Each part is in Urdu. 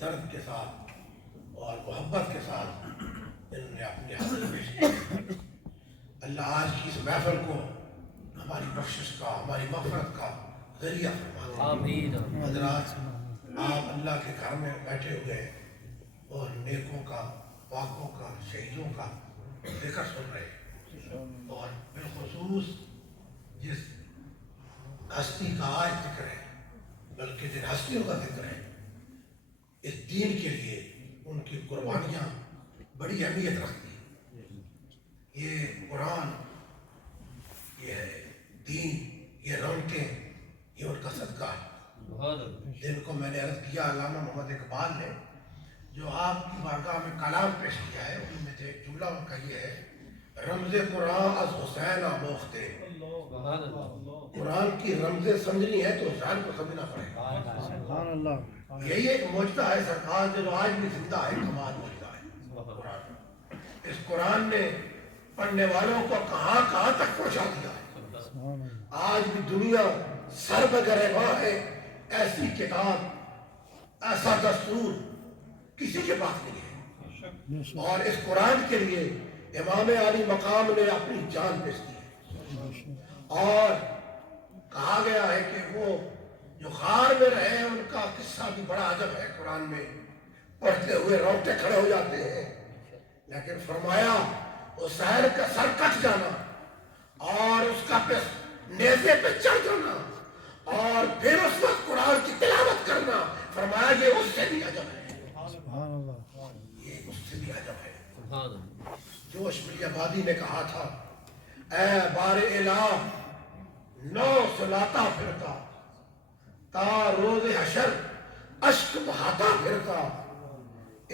درد کے ساتھ اور محبت کے ساتھ انہوں نے اپنی حاضری پیش کی۔ اللہ آج کی اس محفل کو ہماری بخشش کا، ہماری مغفرت کا ذریعہ فرما دے۔ آمین۔ حضرات، آپ اللہ کے گھر میں بیٹھے ہوئے اور نیکوں کا، پاکوں کا، شہیدوں کا ذکر سن رہے ہیں، اور بالخصوص جس ہستی کا آج ذکر ہے، بلکہ جن ہستیوں کا ذکر ہے، اس دین کے لیے ان کی قربانیاں بڑی اہمیت رکھتی ہیں۔ یہ قرآن، یہ دین، یہ رونقیں، یہ ان کا صدقہ ہے جن کو میں نے عرض کیا علامہ محمد اقبال نے جو آپ کی بارگاہ میں کلام پیش کیا ہے، ان میں سے ایک جملہ ان کا یہ ہے، رمز قرآن از حسین آموختے۔ قرآن کی رمز سمجھنی ہے تو حسین کو سمجھنا پڑے گا۔ یہی ایک معجزہ ہے سرکار جو آج بھی زندہ ہے، کمال معجزہ ہے قرآن۔ اس قرآن نے پڑھنے والوں کو کہاں کہاں تک پہنچا دیا ہے۔ آج بھی دنیا سر بگریباں ہے، ایسی کتاب، ایسا دستور کسی کے پاس نہیں ہے، اور اس قرآن کے لیے امام علی مقام نے اپنی جان پیش کی ہے۔ اور کہا گیا ہے کہ وہ جو غار میں رہے ہیں ان کا قصہ بھی بڑا عجب ہے، قرآن میں پڑھتے ہوئے روٹے کھڑے ہو جاتے ہیں، لیکن فرمایا حسین کا سر کٹ جانا اور اس کا نیزے پہ چڑھ جانا اور پھر اس وقت قرآن کی تلاوت کرنا، فرمایا یہ اس سے بھی عجب ہے، یہ اس سے بھی عجب ہے۔ جوش ملی آبادی نے کہا تھا، اے بار الہ نو سلاتا پھرتا، تا روز حشر اشک بہاتا پھرتا،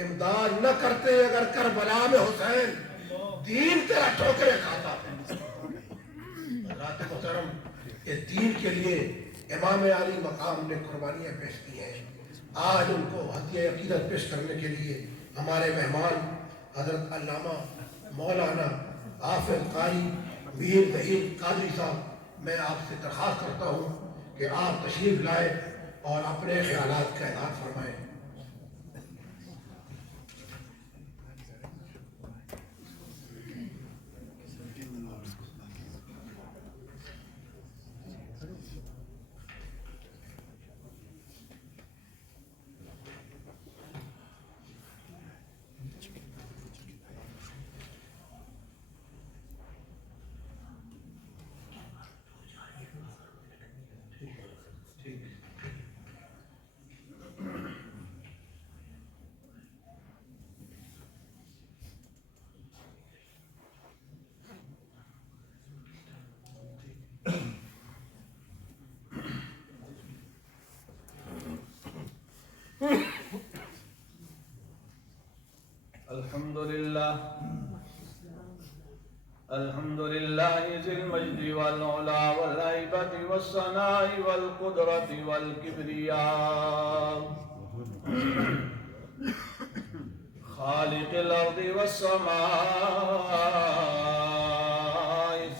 امداد نہ کرتے اگر کربلا میں حسین، دین تیرا ٹھوکرے کھاتا پھرتا۔ حضرات محترم، اس دین کے لیے امام علی مقام نے قربانیاں پیش کی ہیں۔ آج ان کو ہدیہ عقیدت پیش کرنے کے لیے ہمارے مہمان حضرت علامہ مولانا حافظ قاری پیر ظہیر قادری صاحب، میں آپ سے درخواست کرتا ہوں کہ آپ تشریف لائیں اور اپنے خیالات کا اظہار فرمائیں۔ الحمد لله ذي المجد والعلا والهيبة والثناء والقدرة والكبرياء، خالق الأرض والسماء،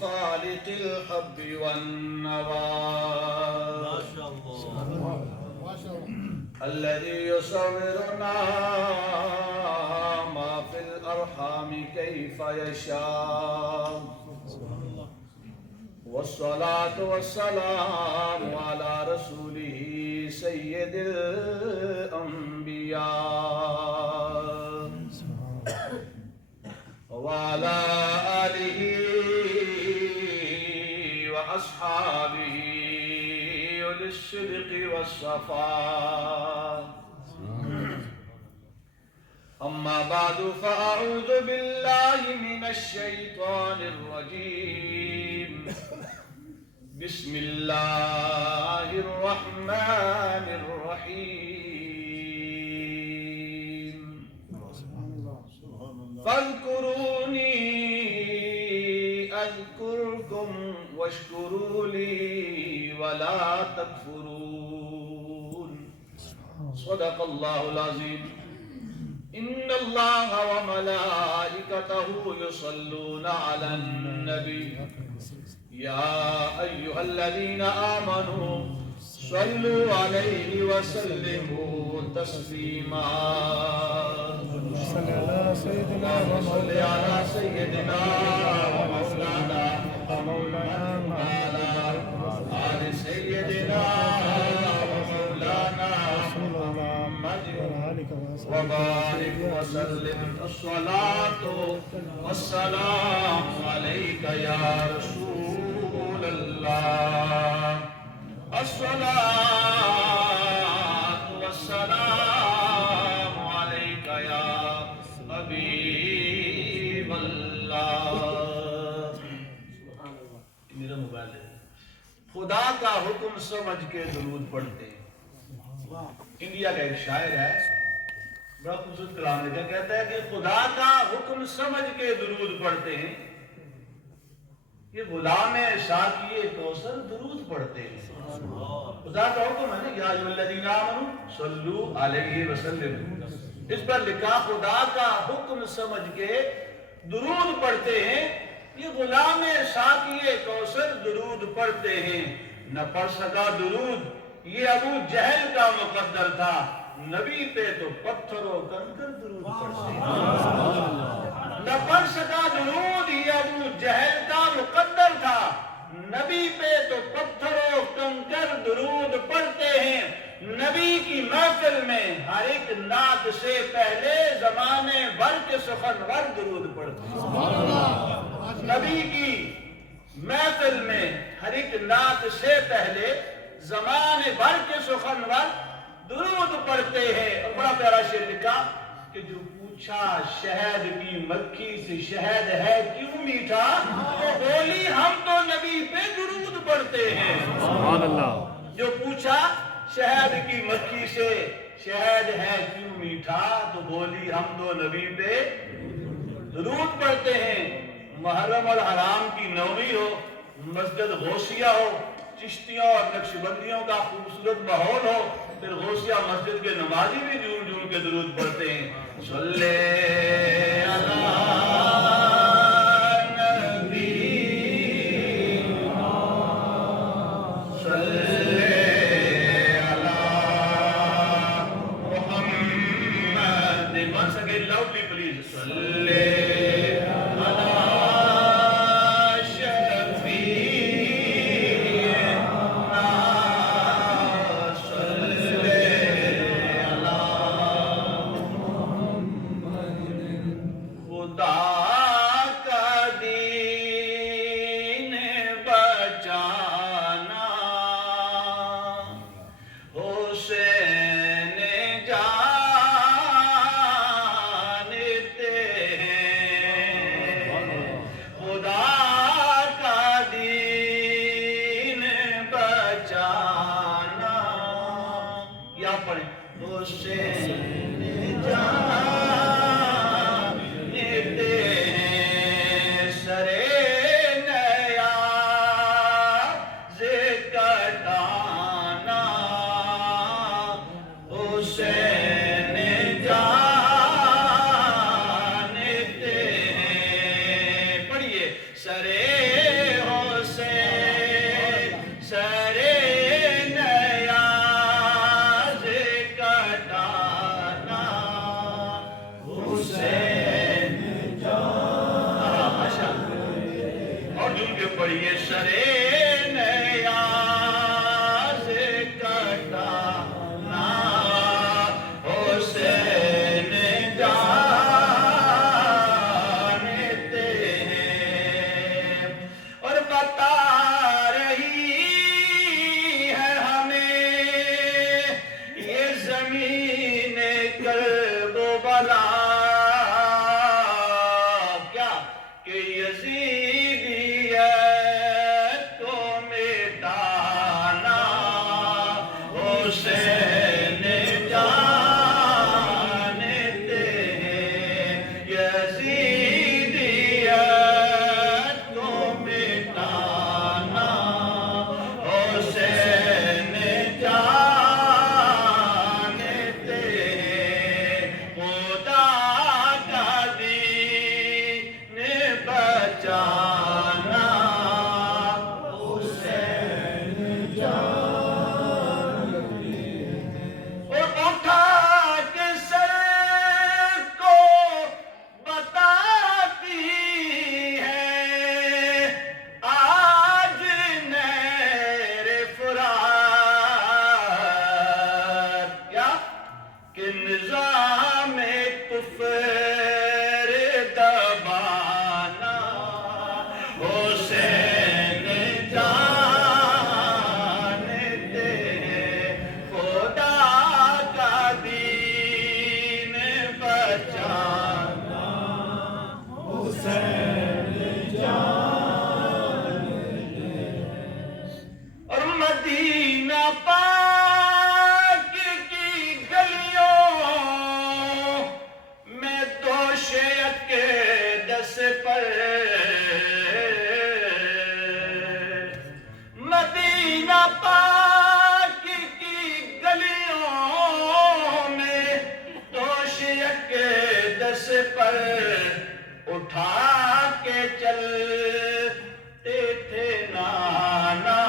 خالق الحب والنوى، الذي يصورنا ما في الأرحام كيف يشاء، والصلاة والسلام على رسوله سيد الأنبياء وعلى آله وأصحابه أولي الصدق والصفاء، أما بعد فأعوذ بالله من الشيطان الرجيم، بسم الله الرحمن الرحيم، فاذكروني أذكركم واشكروا لي ولا تكفرون، صدق الله العظيم۔ إن الله وملائكته يصلون على النبي، يا أيها الذين آمنوا صلو علیہ وسلموا تسلیما صلی اللہ سیدنا و صلی علی سیدنا و مولانا مولانا آل سیدنا و مولانا وبارک وسلم الصلاة والسلام علیک یا رسول اللہ الصلاة والسلام علیک یا حبیب اللہ. میرا موبائل ہے. خدا کا حکم سمجھ کے درود پڑھتے ہیں. انڈیا کا ایک شاعر ہے, بڑا خوبصورت کلام لکھا, کہتا ہے کہ خدا کا حکم سمجھ کے درود پڑھتے ہیں, یہ غلام ساقی کوثر درود پڑھتے ہیں. خدا کا حکم ہے نا, یا ایھا الذین آمنوا صلوا علیہ وسلم. اس پر لکھا خدا کا حکم سمجھ کے درود پڑھتے ہیں, یہ غلام ساقی کوثر درود پڑھتے ہیں. نہ پڑھ سکا درود, یہ ابو جہل کا مقدر تھا, نبی پہ تو پتھر و کنکر درود پڑھتے ہیں. نہ پڑھ سکا درود, یہ ابو جہل کا مقدر تھا, نبی پہ تو پتھر و کنکر درود پڑھتے ہیں. نبی کی محفل میں ہر ایک نعت سے پہلے زمانے بھر کے سخنور درود پڑھتے ہیں. نبی کی محفل میں ہر ایک نعت سے پہلے زمانے بھر کے سخنور درود پڑھتے ہیں. اور بڑا پیارا شعر لکھا کہ جو پوچھا شہد کی مکھی سے شہد ہے کیوں میٹھا, تو بولی ہم تو نبی پہ درود پڑھتے ہیں. سبحان اللہ. جو پوچھا شہد کی مکھی سے شہد ہے کیوں میٹھا, تو بولی ہم تو نبی پہ درود پڑھتے ہیں. محرم اور حرام کی نومی ہو, مسجد غوثیہ ہو, چشتیوں اور نقشبندیوں کا خوبصورت ماحول ہو, پھر غوثیہ مسجد کے نمازی بھی جھوم جھوم کے درود پڑھتے ہیں. صلی علی نبی صلی علی محمد. once again loudly please. صلی دس پر مدینہ پاک کی گلیوں میں دوش کے دس پر اٹھا کے چلتے تھے نانا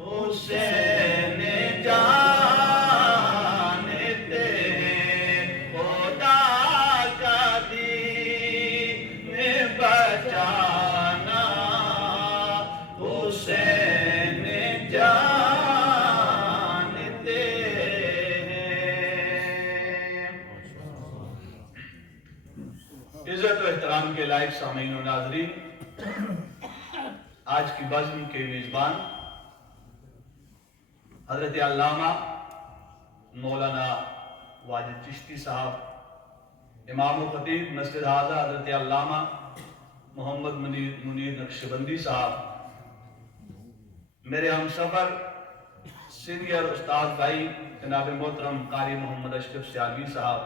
حسین جانتے ہیں خدا کا دین بچانا حسین جانتے ہیں۔ عزت و احترام کے لائق سامعین و ناظرین، آج کی بزم کے میزبان حضرت علامہ مولانا واجد چشتی صاحب، امام و خطیب مسجد حاضہ حضرت علامہ محمد منیر نقشبندی صاحب، میرے ہم سفر سینئر استاد بھائی جناب محترم قاری محمد اشرف سیالوی صاحب،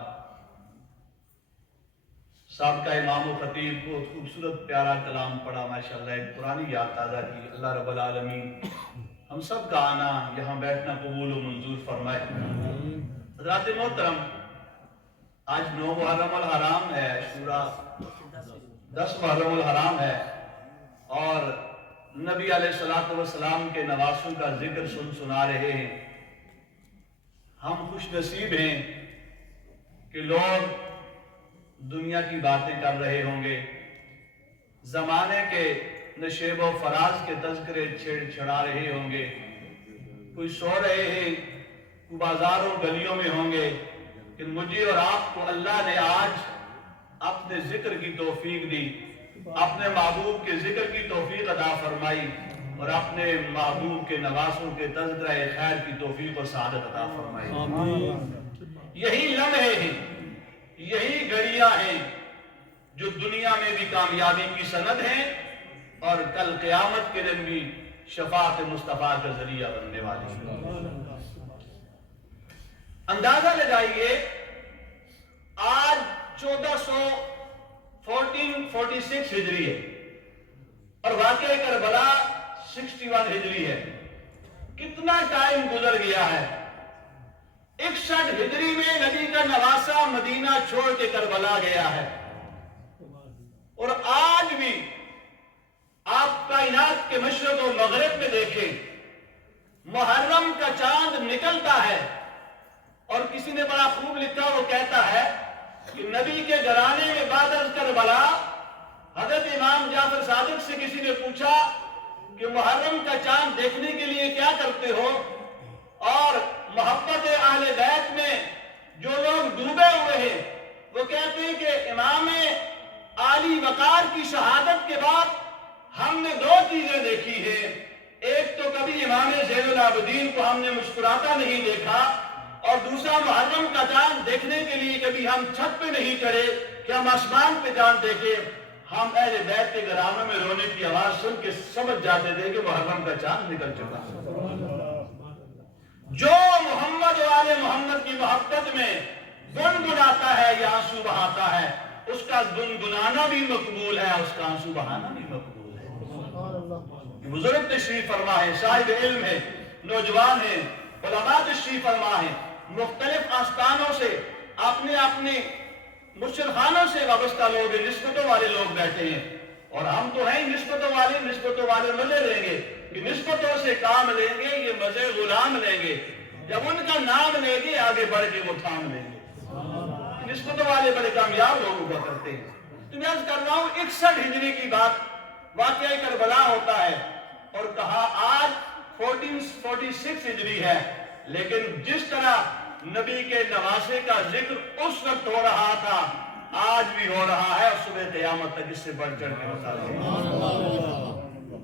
سابقہ امام و خطیب، بہت خوبصورت پیارا کلام پڑھا ماشاءاللہ، ایک پرانی یاد تازہ کی۔ اللہ رب العالمین ہم سب کا آنا یہاں بیٹھنا قبول و منظور فرمائے۔ حضرات محترم، آج 9 محرم الحرام ہے، شورا 10 محرم الحرام ہے، اور نبی علیہ الصلوۃ والسلام کے نواسوں کا ذکر سنا رہے ہیں۔ ہم خوش نصیب ہیں کہ لوگ دنیا کی باتیں کر رہے ہوں گے، زمانے کے نشیب و فراز کے تذکرے چھڑا رہے ہوں گے، کوئی سو رہے ہیں، کوئی بازاروں گلیوں میں ہوں گے، کہ مجھے اور آپ کو اللہ نے آج اپنے ذکر کی توفیق دی، اپنے محبوب کے ذکر کی توفیق عطا فرمائی، اور اپنے محبوب کے نواسوں کے تذکرہ خیر کی توفیق اور سعادت عطا فرمائی۔ یہی لمحے ہیں، یہی گھڑیاں ہیں جو دنیا میں بھی کامیابی کی سند ہیں، اور کل قیامت کے دن بھی شفاعت مصطفیٰ کا ذریعہ بننے والی ہیں۔ اندازہ لگائیے، آج 1446 ہجری ہے، اور واقعہ کربلا 61 ہجری ہے۔ کتنا ٹائم گزر گیا ہے۔ 61 ہجری میں نبی کا نواسہ مدینہ چھوڑ کے کربلا گیا ہے، اور آج بھی آپ کائنات کے مشرق و مغرب میں دیکھیں، محرم کا چاند نکلتا ہے، اور کسی نے بڑا خوب لکھا، وہ کہتا ہے کہ نبی کے گھرانے میں بعد از کربلا حضرت امام جعفر صادق سے کسی نے پوچھا کہ محرم کا چاند دیکھنے کے لیے کیا کرتے ہو، اور محبت اہل بیت میں جو لوگ ڈوبے ہوئے ہیں وہ کہتے ہیں کہ امام عالی وقار کی شہادت کے بعد ہم نے 2 چیزیں دیکھی ہیں۔ ایک تو کبھی امام زین العابدین کو ہم نے مسکراتا نہیں دیکھا، اور دوسرا محرم کا چاند دیکھنے کے لیے کبھی ہم چھت پہ نہیں چڑھے کہ ہم آسمان پہ چاند دیکھیں۔ ہم اہل بیت کے گھرانوں میں رونے کی آواز سن کے سمجھ جاتے تھے کہ محرم کا چاند نکل چکا۔ جو محمد و آل محمد کی محبت میں گنگناتا ہے یا آنسو بہاتا ہے، اس کا گنگنانا بھی مقبول ہے، اس کا آنسو بہانا بھی مقبول ہے۔ بزرگ تشریف فرما ہے، صاحب علم ہے، نوجوان ہیں، علماء تشریف فرما ہے، مختلف آستانوں سے اپنے مشرخانوں سے وابستہ لوگ ہیں، نسبتوں والے لوگ بیٹھے ہیں، اور ہم تو ہیں نسبتوں والے مزے لیں گے، کہ نسبتوں سے کام لیں گے، یہ مزے غلام لیں گے، جب ان کا نام لیں گے آگے بڑھ کے وہ تھام لیں گے۔ نسبتوں والے بڑے کامیاب لوگوں کو کرتے ہیں۔ تو میں عرض کر رہا ہوں 61 ہجری کی بات، واقعہ کربلا ہوتا ہے، اور کہا آج 1446 ہجری ہے، لیکن جس طرح نبی کے نواسے کا ذکر اس وقت ہو رہا تھا، آج بھی ہو رہا ہے، اور صبح قیامت تک اس سے بڑھ چڑھ کے ہوتا رہے گا۔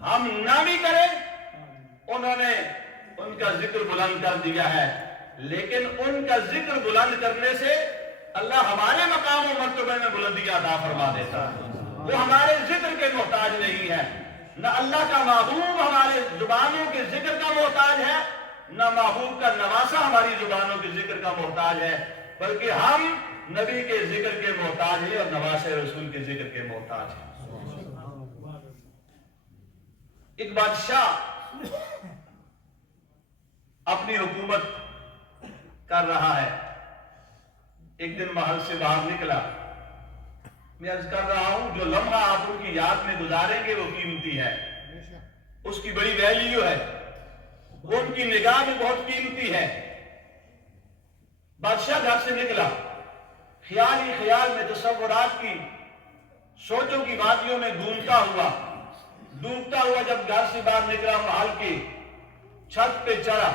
ہم نہ بھی کریں، انہوں نے ان کا ذکر بلند کر دیا ہے، لیکن ان کا ذکر بلند کرنے سے اللہ ہمارے مقام و مرتبے میں بلندی عطا فرما دیتا ہے۔ وہ ہمارے ذکر کے محتاج نہیں ہے، نہ اللہ کا محبوب ہمارے زبانوں کے ذکر کا محتاج ہے، نہ محبوب کا نواسہ ہماری زبانوں کے ذکر کا محتاج ہے، بلکہ ہم نبی کے ذکر کے محتاج ہے اور نواسے رسول کے ذکر کے محتاج ہے۔ ایک بادشاہ اپنی حکومت کر رہا ہے، ایک دن محل سے باہر نکلا۔ میں عرض کر رہا ہوں جو لمحہ آپ ان کی یاد میں گزاریں گے وہ قیمتی ہے، اس کی بڑی ویلیو ہے، وہ ان کی نگاہ میں بہت قیمتی ہے۔ بادشاہ گھر سے نکلا، خیال ہی خیال میں تصورات کی سوچوں کی وادیوں میں گھومتا ہوا ڈوبتا ہوا جب گھر سے باہر نکلا، محل کی چھت پہ چڑھا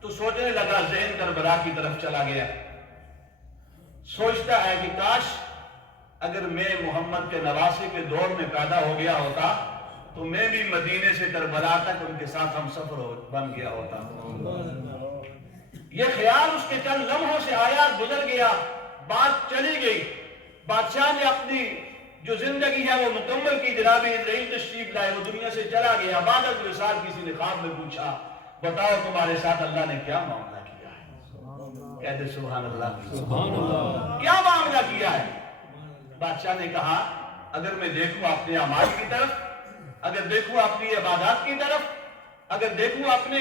تو سوچنے لگا، ذہن کربلا کی طرف چلا گیا۔ سوچتا ہے کہ کاش اگر میں محمد کے نواسے کے دور میں پیدا ہو گیا ہوتا تو میں بھی مدینے سے کربلا تک ان کے ساتھ ہم سفر بن گیا ہوتا۔ یہ خیال اس کے چند لمحوں سے آیا، گزر گیا، بات چلی گئی۔ بادشاہ نے اپنی جو زندگی ہے وہ مکمل کی، جناب اسرائیل تشریف لائے، وہ دنیا سے چلا گیا۔ بعد از وصال کسی نے خواب میں پوچھا، بتاؤ تمہارے ساتھ اللہ نے کیا معاملہ کیا ہے؟ کہتے سبحان اللہ، سبحان اللہ، کیا معاملہ کیا ہے؟ بادشاہ نے کہا، اگر میں دیکھوں اپنے اعمال کی طرف، اگر دیکھوں اپنی عبادات کی طرف، اگر دیکھوں اپنے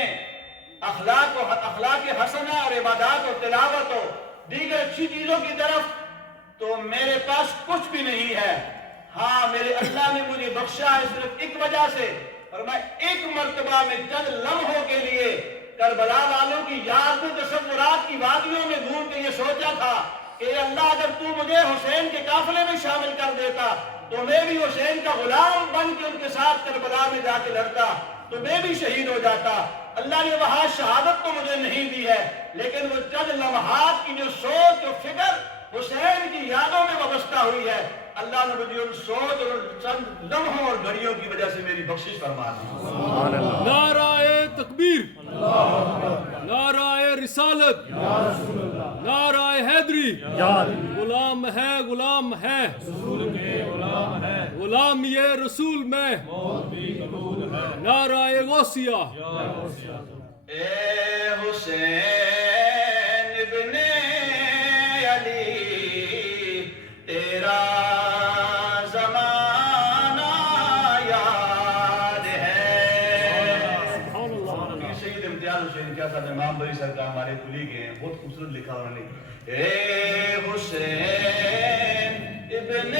اخلاق حسنہ اور عبادات اور تلاوت اور دیگر اچھی چیزوں کی طرف، تو میرے پاس کچھ بھی نہیں ہے۔ ہاں، میرے اللہ نے مجھے بخشا ہے صرف ایک وجہ سے، اور میں ایک مرتبہ میں چند لمحوں کے لیے کربلا والوں کی یاد میں تصورات کی وادیوں میں گھوم کے یہ سوچا تھا کہ اللہ اگر تو مجھے حسین کے قافلے میں شامل کر دیتا تو میں بھی حسین کا غلام بن کے ان کے ساتھ کربلا میں جا کے لڑتا، تو میں بھی شہید ہو جاتا۔ اللہ نے وہاں شہادت تو مجھے نہیں دی ہے، لیکن وہ چند لمحات کی جو سوچ اور فکر حسین کی یادوں میں وابستہ ہوئی ہے، اللہ نے مجھے ان سوچ اور چند لمحوں اور گھڑیوں کی وجہ سے میری بخشش فرما دی۔ نعرہ تکبیر، نعرہ رسالت، نعرہ حیدری، غلام ہے غلام ہے، غلام یہ رسول میں، نعرہ غوثیہ۔ اے حسین ابن علی تیرا زمانہ یاد ہے۔ سید امتیاز حسین کیا صاحب امام بری سرکار ہمارے کلی کے ہیں، بہت خوبصورت لکھا انہوں نے، اے حسین ابن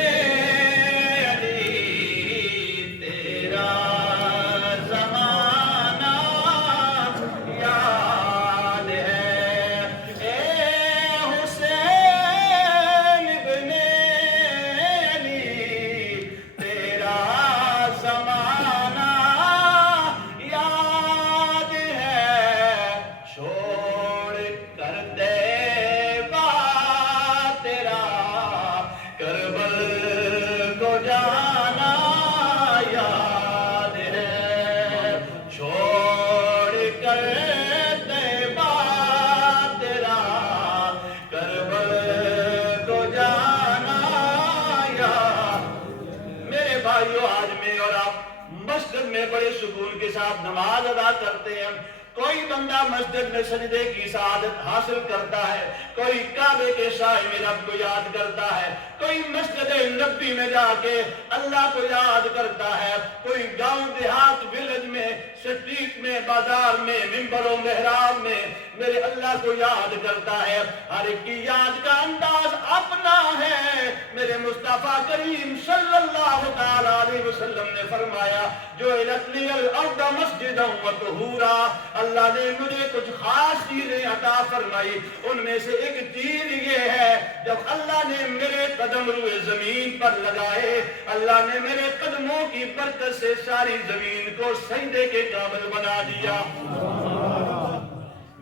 بڑے سکون کے ساتھ نماز ادا کرتے ہیں۔ کوئی بندہ مسجد میں سجدے کی سعادت حاصل کرتا ہے، کوئی کعبے کے سائے میں رب کو یاد کرتا ہے، کوئی مسجد نبوی میں جا کے اللہ کو یاد کرتا ہے، کوئی گاؤں دیہات ولیج میں، سٹریٹ میں، بازار میں، ممبر و محراب میں میرے اللہ کو یاد کرتا ہے۔ ہر ایک کی یاد کا انداز اپنا ہے۔ میرے مصطفیٰ کریم صلی اللہ تعالی علیہ وسلم نے فرمایا، جو الَتْلِيَ الْأَرْضَ مَسْجِدًا وَطُهُورًا، اللہ نے مجھے کچھ خاص چیزیں عطا فرمائی، ان میں سے ایک چیز یہ ہے، جب اللہ نے میرے قدم روئے زمین پر لگائے، اللہ نے میرے قدموں کی برکت سے ساری زمین کو سجدے کے قابل بنا دیا۔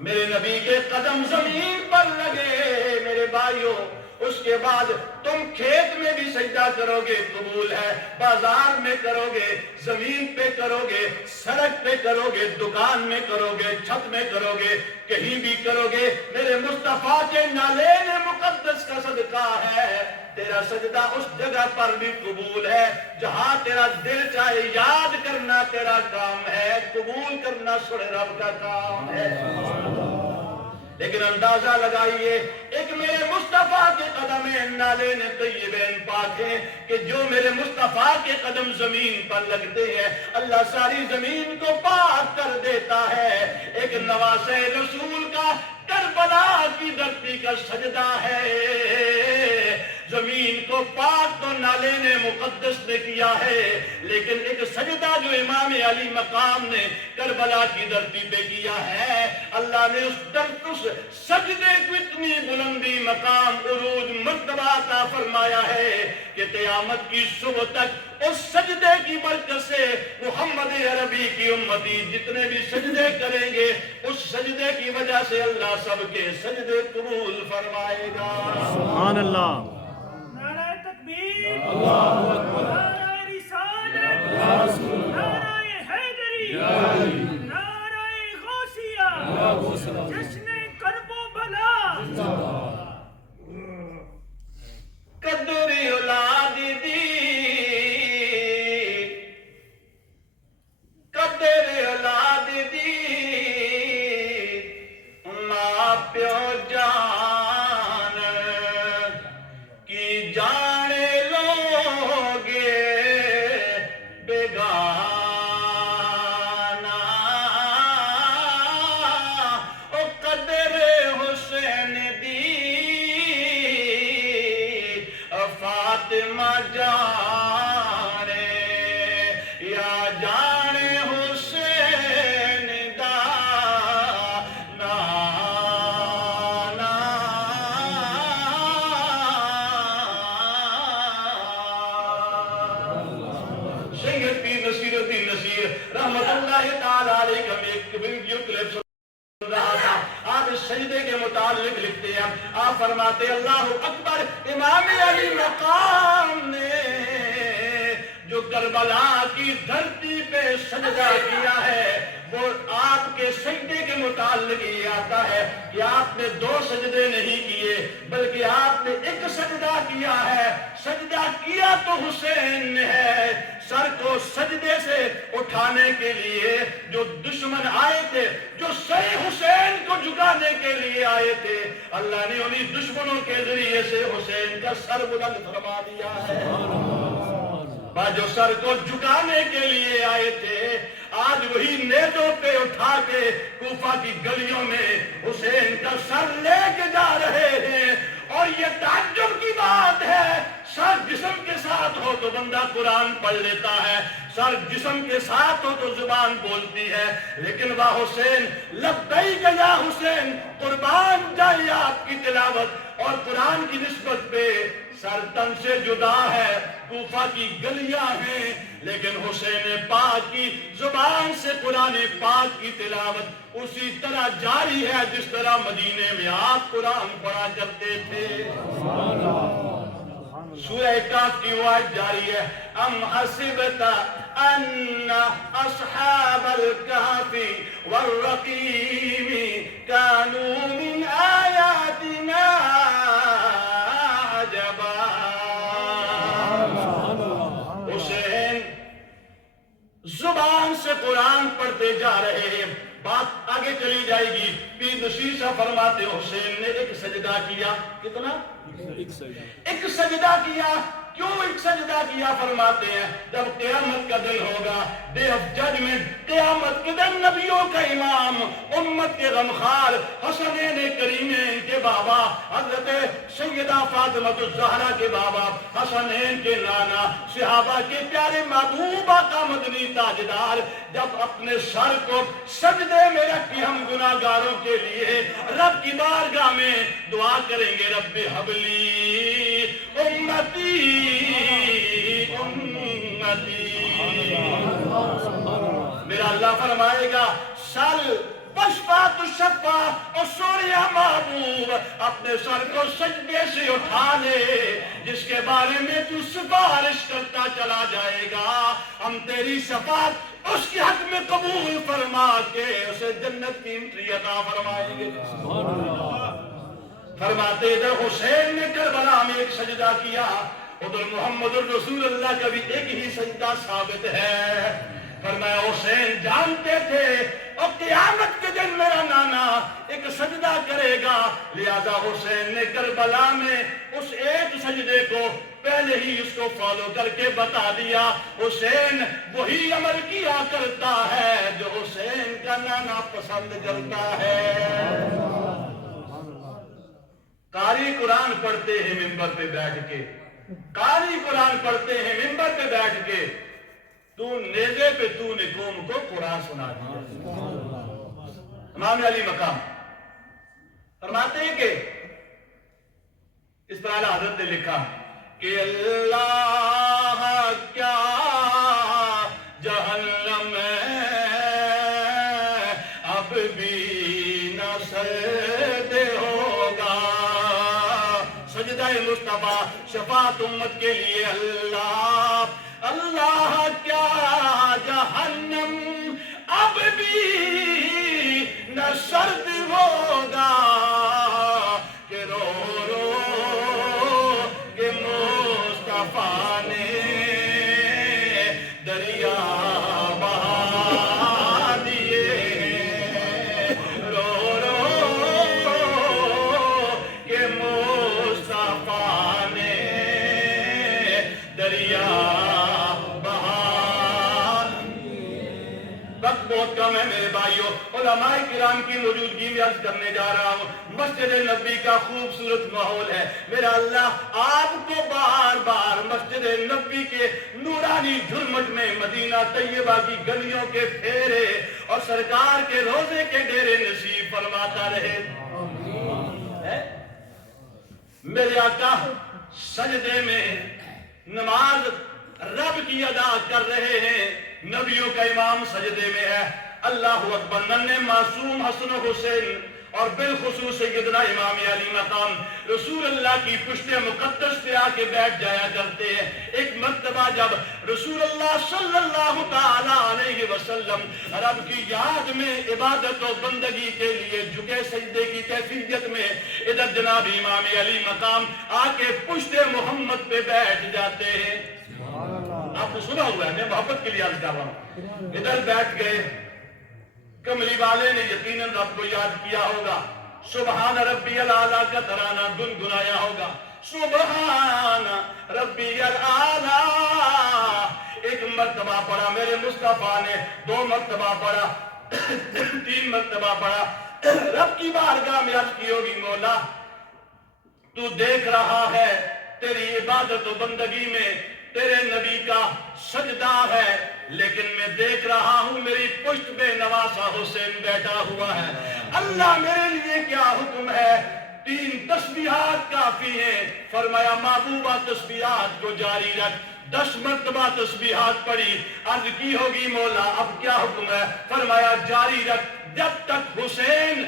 میرے نبی کے قدم زمین پر لگے میرے بھائیوں، اس کے بعد تم کھیت میں بھی سجدہ کرو گے قبول ہے، بازار میں کرو گے، زمین پہ کرو گے، سڑک پہ کرو گے، دکان میں کرو گے، چھت میں کرو گے، کہیں بھی کرو گے، میرے مصطفیٰ کے نالین مقدس کا صدقہ ہے، تیرا سجدہ اس جگہ پر بھی قبول ہے جہاں تیرا دل چاہے۔ یاد کرنا تیرا کام ہے، قبول کرنا سنے رب کا کام ہے۔ لیکن اندازہ لگائیے، ایک میرے مصطفیٰ مصطفیٰ کے قدم نالین طیبین پاک ہیں کہ جو میرے مصطفیٰ کے قدم زمین پر لگتے ہیں اللہ ساری زمین کو پاک کر دیتا ہے. ایک نواسے رسول کا کربلا کی دھرتی کا سجدہ ہے. زمین کو پاک تو نالین مقدس نے کیا ہے، لیکن ایک سجدہ جو امام علی مقام نے کربلا کی دھرتی پہ کیا ہے، اللہ نے اس سجدے کو اتنی بلندی مقام عروج مرتبہ عطا فرمایا ہے کہ قیامت کی صبح تک اس سجدے کی برکت سے محمد عربی کی امتی جتنے بھی سجدے کریں گے اس سجدے کی وجہ سے اللہ سب کے سجدے قبول فرمائے گا. سبحان اللہ. نعرہ تکبیر، اللہ اکبر، نعرہ رسالت، یا رسول اللہ، نعرہ حیدری، یا علی، نعرہ غوثیہ، یا غوثیہ، جشن کرب و بلا. قدری اولاد دی، قدر اولاد دی، ماں پیو جان کی جانے لوگے بیگانہ. او قدر حسین دی، فاطمہ جانے یا جانے حسین دا نانا. سید پیر نصیر الدین نصیر رحمت اللہ تعالی علیہ کا ایک ویڈیو کلپ سن رہا تھا. آپ اس سجدے کے متعلق لکھتے ہیں، آپ فرماتے اللہ اکبر، امام علی مقام نے جو کربلا کی دھرتی پہ سجدہ کیا ہے وہ آپ کے سجدے کے متعلق یہ آتا ہے کہ آپ نے 2 سجدے نہیں کیے بلکہ آپ نے ایک سجدہ کیا ہے. سجدہ کیا تو حسین نے ہے، سر کو سجدے سے اٹھانے کے لیے جو دشمن آئے تھے، جو سر حسین کو جھکانے کے لیے آئے تھے، اللہ نے انہی دشمنوں کے ذریعے سے حسین کا سر بلند فرما دیا ہے. جو سر کو جھکانے کے لیے آئے تھے آج وہی نیزوں پہ اٹھا کے کوفہ کی گلیوں میں حسین کا سر لے کے جا رہے ہیں. اور یہ تعجب کی بات ہے، سر جسم کے ساتھ ہو تو بندہ قرآن پڑھ لیتا ہے، سر جسم کے ساتھ ہو تو زبان بولتی ہے، لیکن وہ حسین لبیک یا حسین، قربان جائے آپ کی تلاوت اور قرآن کی نسبت پہ سر تن سے جدا ہے، کوفہ کی گلیاں ہیں، لیکن حسین پاک کی زبان سے قرآن پاک کی تلاوت اسی طرح جاری ہے جس طرح مدینے میں آپ قرآن پڑھا کرتے تھے. سورہ کہف کی آیت جاری ہے، ام حسبت ان اصحاب الکہف والرقیم کانوا من آیاتنا عجبا. حسین زبان سے قرآن پڑھتے جا رہے ہیں، بات آگے چلی جائے گی. پیر نصیر صاحب فرماتے حسین نے ایک سجدہ کیا. کتنا؟ ایک سجدہ کیا. کیوں ایک سجدہ کیا؟ فرماتے ہیں جب قیامت کا دن ہوگا، ڈے آف ججمنٹ، قیامت کے دن نبیوں کا امام، امت کے غمخوار، حسنین کریمین کے بابا حضرت سیدہ فاطمہ الزہرا کے بابا، حسنین کے نانا، صحابہ کے پیارے محبوب آقا مدنی تاجدار جب اپنے سر کو سجدے میں رکھ کے ہم گناہگاروں کے لیے رب کی بارگاہ میں دعا کریں گے، رب حبلی امتی امتی، میرا اللہ فرمائے گا سل پشپا تو شفا، اور سوریہ محبوب اپنے سر کو سجدے سے اٹھا لے، جس کے بارے میں تو سفارش کرتا چلا جائے گا، ہم تیری شفاعت اس کے حق میں قبول فرما کے اسے جنت کی انٹری عطا فرمائیں گے. فرماتے ادھر حسین نے کربلا میں ایک سجدہ کیا، ادھر محمد الرسول اللہ کا بھی ایک ہی سجدہ ثابت ہے. فرمایا حسین جانتے تھے اور قیامت کے دن میرا نانا ایک سجدہ کرے گا، لہذا حسین نے کربلا میں اس ایک سجدے کو پہلے ہی اس کو فالو کر کے بتا دیا۔ حسین وہی عمل کیا کرتا ہے جو حسین کا نانا پسند کرتا ہے۔ قاری قرآن پڑھتے ہیں ممبر پہ بیٹھ کے، قاری قرآن پڑھتے ہیں ممبر پہ بیٹھ کے، تو نیزے پہ تو نے قوم کو قرآن سنا دیا۔ امام علی مقام فرماتے ہیں کہ اس پر اعلیٰ حضرت نے لکھا کہ اللہ کیا جہنم اب بھی نہ سرد ہوگا، سجدہ مصطفیٰ شفاعت امت کے لیے اللہ اللہ کیا جہنم اب بھی نہ سرد ہوگا کہ رو رو کہ مصطفیٰ نے دریا بہا دیے، رو رو کہ مصطفیٰ نے دریا بہت کم ہے میرے بھائیوں، علماء کرام کی موجودگی میں عرض کرنے جا رہا ہوں۔ مسجد نبی کا خوبصورت ماحول ہے، میرا اللہ آپ کو بار بار مسجد نبی کے نورانی جھرمٹ میں مدینہ طیبہ کی گلیوں کے پھیرے اور سرکار کے روزے کے ڈیرے نصیب فرماتا رہے۔ میرے آقا سجدے میں نماز رب کی ادا کر رہے ہیں، نبیوں کا امام سجدے میں ہے، اللہ اکبر۔ ننھے معصوم حسن و حسین اور بالخصوص سیدنا امام علی مقام رسول اللہ کی پشت مقدس پہ آ کے بیٹھ جایا کرتے ہیں۔ ایک مرتبہ جب رسول اللہ صلی اللہ تعالی علیہ وسلم رب کی یاد میں عبادت و بندگی کے لیے جھکے سجدے کی کیفیت میں، ادھر جناب امام علی مقام آ کے پشت محمد پہ بیٹھ جاتے ہیں۔ آپ کو سنا ہوا ہے، میں محبت کے لیے عرض کر رہا ہوں۔ ادھر بیٹھ گئے، کملی والے نے یقیناً رب کو یاد کیا ہوگا، سبحان ربی الاعلیٰ کا ترانہ گنگنایا ہوگا، سبحان ربی الاعلیٰ ایک مرتبہ پڑھا میرے مصطفیٰ نے، 2 مرتبہ پڑھا، 3 مرتبہ پڑھا، رب کی بارگاہ میں عرض کی ہوگی، مولا تو دیکھ رہا ہے تیری عبادت و بندگی میں تیرے نبی کا سجدہ ہے، لیکن میں دیکھ رہا ہوں میری پشت بے نواسا حسین بیٹھا ہوا ہے، اللہ میرے لیے کیا حکم ہے؟ 3 تسبیحات کافی ہیں۔ فرمایا محبوبہ تسبیحات کو جاری رکھ، 10 مرتبہ تسبیحات پڑھی، عرض کی ہوگی مولا اب کیا حکم ہے؟ فرمایا جاری رکھ جب تک حسین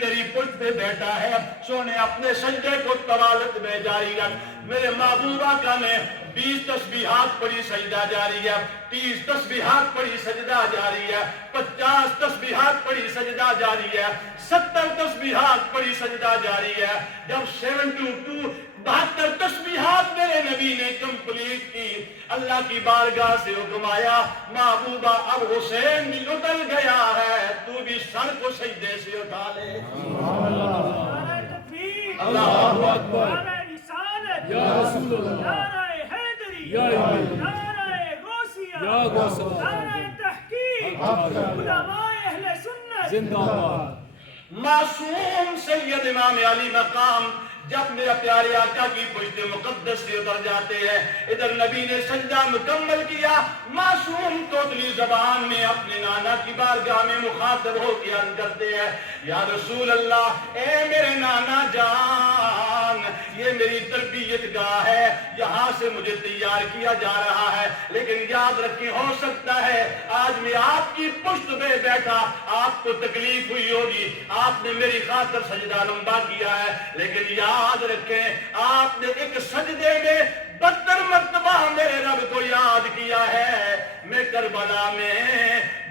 تیری پشت پہ بیٹھا ہے، سونے اپنے سجدے کو طوالت میں جاری رکھ۔ میرے محبوبہ کا نے 20 تسبیحات پڑھی سجدہ جاری ہے، 30 تسبیحات پڑھی سجدہ جاری ہے، 50 تسبیحات پڑھی سجدہ جاری ہے، 70 تسبیحات پڑھی سجدہ جاری ہے۔ جب 72 تسبیحات میرے نبی نے کمپلیٹ کی، اللہ کی بارگاہ سے حکم آیا، محبوبہ اب حسین بھی اتر گیا ہے، تو بھی سر کو سجدے سے اٹھا لے۔ نعرہ تکبیر، اللہ اکبر، نعرہ رسالت، یا رسول اللہ، نعرہ حیدری، یا امام، نعرہ غوثیہ، یا غوثیہ، نعرہ تحقیق، علماء اہل سنت زندہ باد۔ معصوم سید امام علی مقام جب میرا پیارے آقا کی پشت مقدس سے اتر جاتے ہیں، ادھر نبی نے سجدہ مکمل کیا، معصوم توتلی زبان میں اپنے نانا کی بارگاہ میں مخاطب ہو کے عرض کرتے ہیں، یا رسول اللہ اے میرے نانا جان، یہ میری تربیت گاہ ہے، یہاں سے مجھے تیار کیا جا رہا ہے، لیکن یاد رکھیں ہو سکتا ہے آج میں آپ کی پشت پہ بیٹھا آپ کو تکلیف ہوئی ہوگی، آپ نے میری خاطر سجدہ لمبا کیا ہے، لیکن یاد رکھیں آپ نے ایک سجدے میں 72 مرتبہ میرے رب کو یاد کیا ہے، میں کربلا میں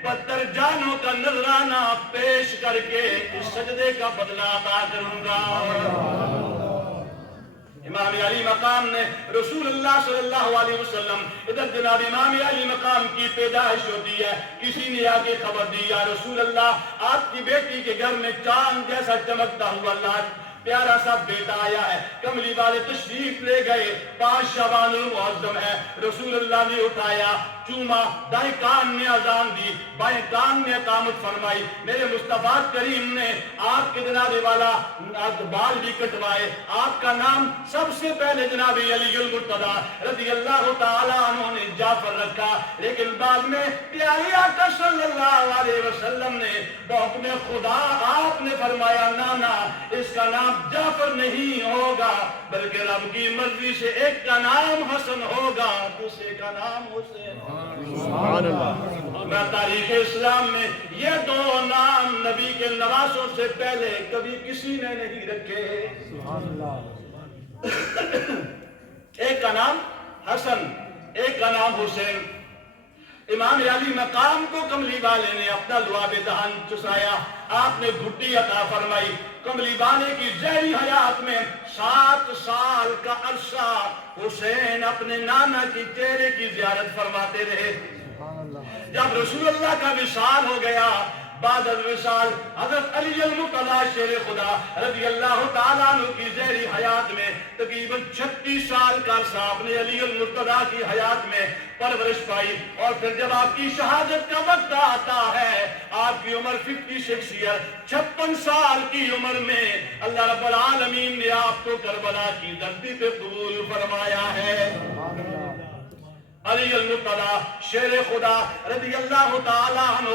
72 جانوں کا نذرانہ پیش کر کے اس سجدے کا بدلہ ادا کروں گا۔ امام امام علی مقام نے رسول اللہ صلی اللہ علیہ وسلم، ادھر جناب امام علی مقام کی پیدائش ہوتی ہے، کسی نے آگے خبر دی یا رسول اللہ آپ کی بیٹی کے گھر میں چاند جیسا چمکتا ہوا پیارا سا بیٹا آیا ہے، کملی والے تشریف لے گئے، 5 شعبان المعظم ہے، رسول اللہ نے اٹھایا، چوما، دائیں کان نے اذان دی، بائیں کان نے اقامت فرمائی، میرے مصطفیٰ کریم نے آپ کے جناب والا بال بھی کٹوائے، آپ کا نام سب سے پہلے جناب علی المرتضی رضی اللہ تعالیٰ عنہ نے جعفر رکھا، لیکن بعد میں پیارے آقا صلی اللہ علیہ وسلم نے بحکم خدا آپ نے فرمایا نانا اس کا نام جعفر نہیں ہوگا بلکہ رب کی مرضی سے ایک کا نام حسن ہوگا دوسرے کا نام حسین ہوگا۔ میں تاریخ اسلام میں یہ 2 نام نبی کے نواسوں سے پہلے کبھی کسی نے نہیں رکھے، ایک کا نام حسن ایک کا نام حسین۔ امام علی مقام کو کملی والے نے اپنا لعاب دہن چسایا، آپ نے گھٹی عطا فرمائی، کملی والے کی زہری حیات میں 7 سال کا عرصہ حسین اپنے نانا کی چہرے کی زیارت فرماتے رہے۔ جب رسول اللہ کا وصال ہو گیا، بعد الوصال حضرت علی المرتضی شیر خدا رضی اللہ تعالیٰ عنہ کی زہری حیات میں تقریباً 36 سال کا عرصہ اپنے علی المرتضی کی حیات میں پرورش پائی، اور پھر جب آپ کی شہادت کا وقت آتا ہے، آپ کی عمر 56 ایئر 56 سال کی عمر میں اللہ رب العالمین نے آپ کو کربلا کی دھرتی پہ قبول فرمایا ہے۔ علی المرتضی شیر خدا رضی اللہ تعالیٰ عنہ،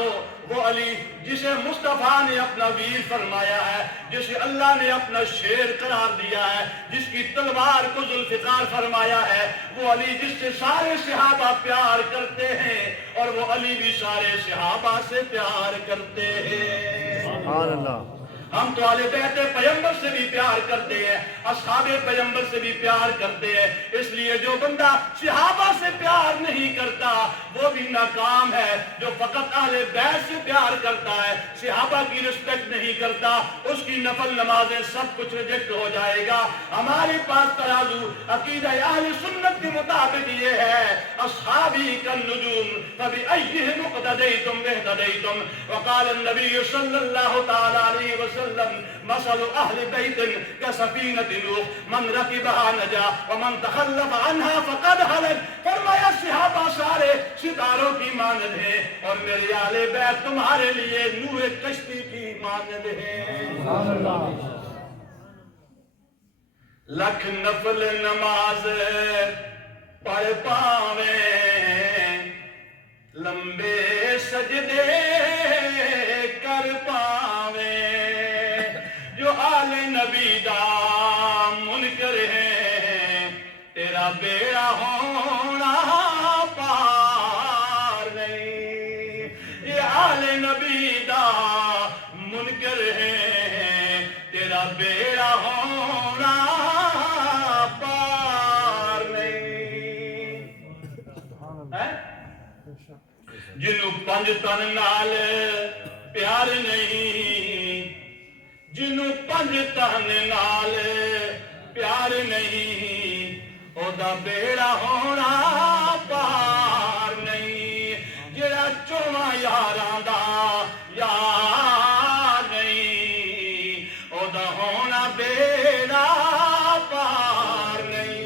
وہ علی جسے مصطفیٰ نے اپنا ویر فرمایا ہے، جسے اللہ نے اپنا شیر قرار دیا ہے، جس کی تلوار کو ذوالفقار فرمایا ہے، وہ علی جس سے سارے صحابہ پیار کرتے ہیں، اور وہ علی بھی سارے صحابہ سے پیار کرتے ہیں۔ سبحان اللہ۔ ہم تو اہل بیت پیغمبر سے بھی پیار کرتے ہیں، اصحاب پیغمبر سے بھی پیار کرتے ہیں، اس لیے جو بندہ صحابہ سے پیار نہیں کرتا وہ بھی ناکام ہے، جو فقط اہل بیت سے پیار کرتا ہے، صحابہ کی رسپیکٹ نہیں کرتا، اس کی نفل نمازیں سب کچھ ریجیکٹ ہو جائے گا۔ ہمارے پاس ترازو عقیدہ اہل سنت کے مطابق یہ ہے، اصحابی کالنجوم فبأیہم اقتدیتم اہتدیتم، وقال النبی صلی اللہ تعالی علیہ وسلم مثل اہل بیت کسفینۃ نوح من رکبها نجا ومن تخلف عنها فقد ہلک۔ فرمایا صحابہ سارے ستاروں کی مانند ہیں، اور میرے اہل بیت تمہارے لیے نوح کشتی کی مانند ہیں۔ لکھ نفل نماز پڑھ پاویں، لمبے سجدے کر پاویں، جو آل نبی دا منکر ہے تیرا بیڑا ہونا پار نہیں، یہ آل نبی دا منکر ہے تیرا بیڑا ہونا پار نہیں۔ جنوں 5 تن نال پیار نہیں، جنوں 5 تن نال پیار نہیں، او دا بیڑا ہونا پار نہیں، جڑا 4 یاراں دا یار نہیں، او دا ہونا بیڑا پار نہیں۔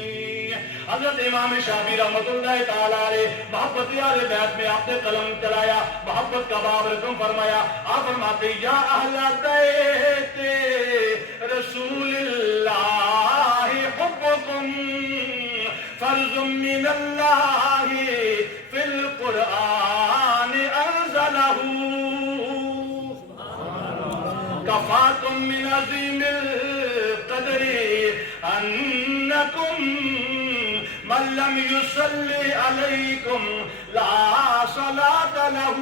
حضرت امام شافعی رحمۃ اللہ تعالیٰ علیہ محبت اہل بیت میں آپ نے قلم چلایا، محبت کا باب رقم فرمایا، آپ فرماتے یا اہل بیت رسول اللہ حبکم فرض من اللہ فی القرآن انزلہ، کفاکم من عظیم القدر انکم من لم یصلی علیکم لا صلاة لہ۔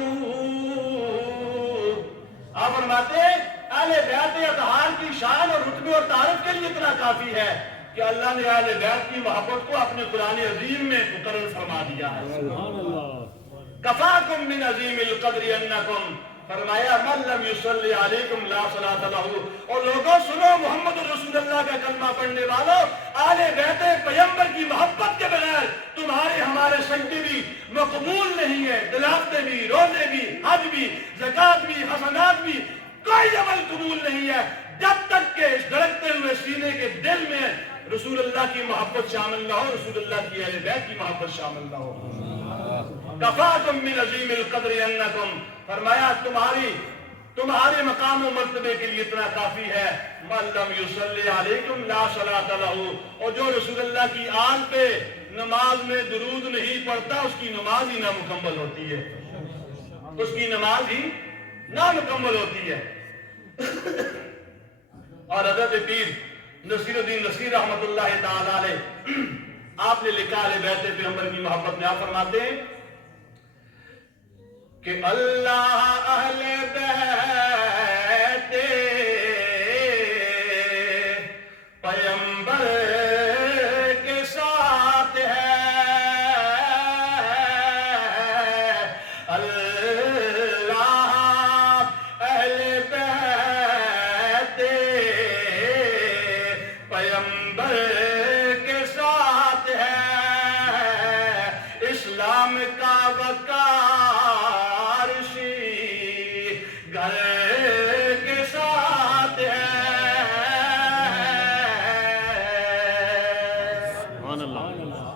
آپ فرماتے ہیں اہل بیت اطہار کی شان اور رتبے اور تعارف کے لیے اتنا کافی ہے کہ اللہ نے اہل بیت کی محبت کو اپنے قرآن عظیم میں مقرر فرما دیا ہے۔ کفاکم من عظیم القدر انکم فرمایا من لم یصلی علیکم لا صلاۃ لہ. اور لوگوں سنو محمد رسول اللہ کا کلمہ پڑھنے والوں، آل بیت پیغمبر کی محبت کے بغیر تمہارے ہمارے سجدے بھی مقبول نہیں ہے، تلاوتیں بھی، روزے بھی، حج بھی، زکوٰۃ بھی، حسنات بھی، کوئی عمل قبول نہیں ہے جب تک کہ اس دھڑکتے ہوئے سینے کے دل میں رسول اللہ کی محبت شامل نہ ہو، رسول اللہ کی اہل بیت کی محبت شامل نہ ہو. کفاکم من عظیم القدر انکم، فرمایا تمہارے مقام و مرتبے کے لیے اتنا کافی ہے. من لم یصلی علیکم لا صلاۃ لہ. اور جو رسول اللہ کی آل پہ نماز میں درود نہیں پڑھتا اس کی نماز ہی نامکمل ہوتی ہے، اس کی نماز ہی نامکمل ہوتی ہے. اور حضرت پیر نصیر الدین نصیر رحمت اللہ تعالی علیہ آپ نے لکھا ہے بیت پیغمبر کی محبت میں، آپ فرماتے ہیں کہ اللہ اہل بیت پیغمبر کے ساتھ ہے، اللہ اہل بیت پیغمبر کے ساتھ ہے، اسلام کا وقار اسی گھر کے ساتھ ہے.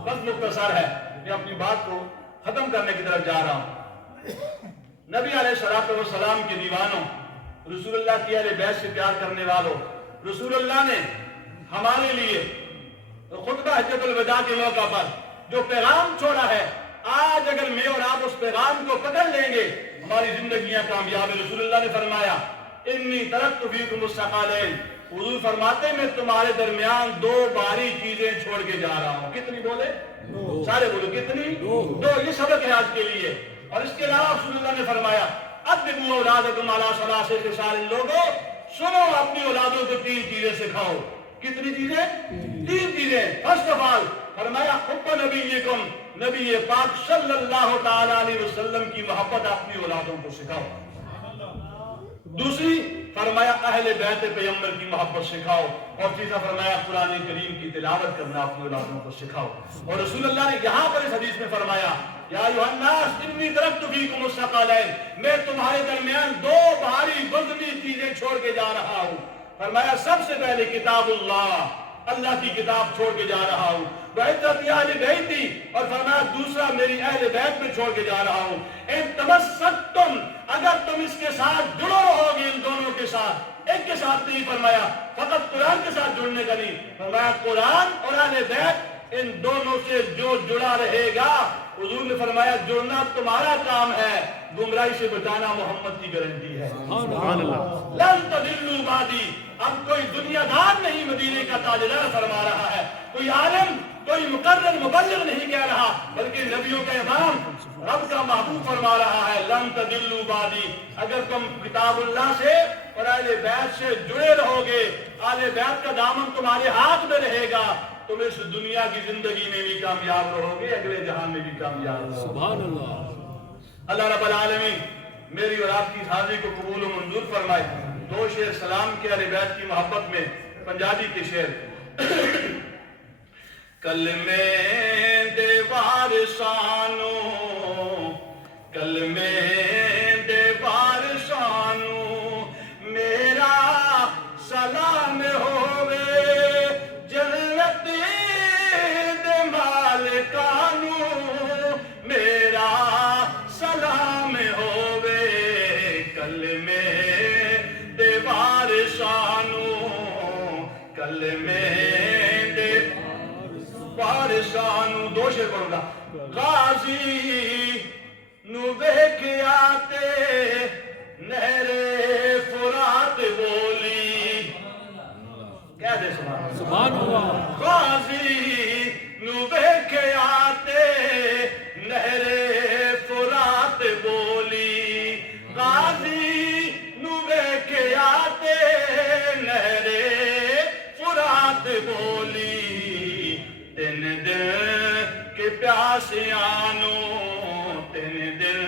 بس مختصر ہے، میں اپنی بات کو ختم کرنے کی طرف جا رہا ہوں. نبی علیہ الصلوۃ والسلام کے دیوانوں، رسول اللہ کی اہل بیت سے پیار کرنے والوں، رسول اللہ نے ہمارے لیے خطبہ حجۃ الوداع کے موقع پر جو پیغام چھوڑا ہے، آج اگر میں اور آپ اس پیغام کو پکڑ لیں گے ہماری زندگیاں کامیاب ہیں. رسول اللہ نے فرمایا انی ترکت فیکم الثقلین، حضور فرماتے ہیں میں تمہارے درمیان دو بھاری چیزیں چھوڑ کے جا رہا ہوں. کتنی بولے؟ سارے بولو کتنی؟ دو. یہ سبق ہے آج کے لیے. اور اس کے علاوہ رسول اللہ نے فرمایا ادبوا اولادکم علی ثلاث خصال. لوگوں سنو اپنی اولادوں کو تین چیزیں سکھاؤ. کتنی چیزیں؟ تین چیزیں. فرسٹ آف آل فرمایا حب نبیکم، نبی پاک صلی اللہ تعالی علیہ وسلم کی محبت اپنی اولادوں کو سکھاؤ. دوسری فرمایا اہل بیت پیغمبر کی محبت سکھاؤ. اور تیسرا فرمایا قرآن کریم کی تلاوت کرنا اپنی اولادوں کو سکھاؤ. اور رسول اللہ نے یہاں پر اس حدیث میں فرمایا یا ایھا الناس انی ترکت فیکم الثقلین، میں تمہارے درمیان دو بھاری وزنی چیزیں چھوڑ کے جا رہا ہوں. فرمایا سب سے پہلے کتاب اللہ، اللہ کی کتاب چھوڑ کے جا رہا ہوں. وعزت اہل بیتی، اور فرمایا دوسرا میری اہل بیت میں چھوڑ کے جا رہا ہوں. ان تمسکتم، اگر تم اس کے ساتھ جڑو رہو گے، ان دونوں کے ساتھ، ایک کے ساتھ نہیں فرمایا فقط قرآن کے ساتھ جڑنے کا نہیں، فرمایا قرآن اور اہل بیت ان دونوں سے جو جڑا رہے گا، حضور نے فرمایا جڑنا تمہارا کام ہے، گمراہی سے بچانا محمد کی گارنٹی ہے. سبحان اللہ. لن تضلوا بعدی. اب کوئی دنیا دار نہیں مدینے کا تاجدار فرما رہا ہے، کوئی عالم، کوئی مقرر مبلغ نہیں کہہ رہا، بلکہ نبیوں کا امام، رب کا محبوب فرما رہا ہے لن تضلوا بعدی. اگر تم کتاب اللہ سے اور اہل بیت سے جڑے رہو گے، اہل بیت کا دامن تمہارے ہاتھ میں رہے گا، تم اس دنیا کی زندگی میں بھی کامیاب رہو گے، اگلے جہان میں بھی کامیاب رہو گے. سبحان اللہ. اللہ رب العالمین میری اور آپ کی حاضری کو قبول و منظور فرمائے. دو شعر سلام کے اہل بیت کی محبت میں، پنجابی کے شعر. کلمے دیوار سانو، کلمے دیوار سانو، میرا سلام ہووے جنت دے مالکانو، میرا سلام ہووے کلمے دیوار سانو، کلمے دیوار سانو. دو شعر پڑھوں گا. غازی نو ویکھیا تے نہر فرات بولی. کہہ دے سبحان اللہ. غازی نو ویکھیا تے نہر فرات بولی، غازی نو ویکھیا تے نہر فرات بولی، تین دل کے پیاسیاں نو، تین دل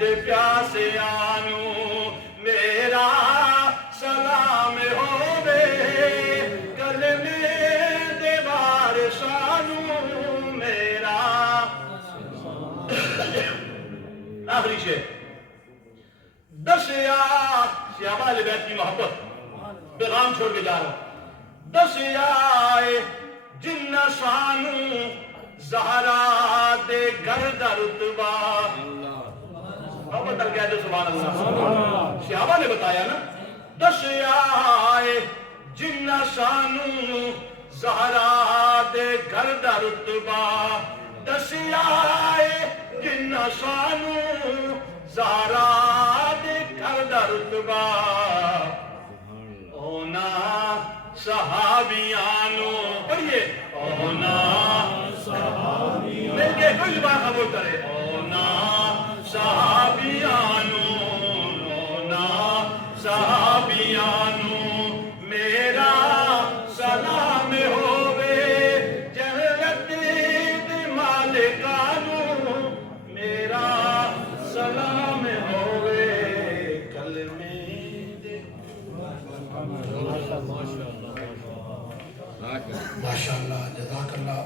دے پیاسیاں نو آخری شعر. دس یا صحابہ اہل بیت کی محبت پیغام چھوڑ کے جا رہا ہوں. دس یا جن سانو زہرا دے گرد رتبہ. محبت کہہ دے سبحان اللہ. صحابہ نے بتایا نا. دس یا جن سانو زہرا دے گرد رتبہ. دس یا جن سانو زہرا دے گرد رتبہ. اونا صحابیانو پڑھئے. اونا صحابیانو مل کے کوئی زبان قبول کرے. اونا صحابیانو اونا صحابیانو میرا سلام ہووے جنت دے مالکانو. میرا سلام ہووے کلمے دے. ماشاءاللہ جزاک اللہ.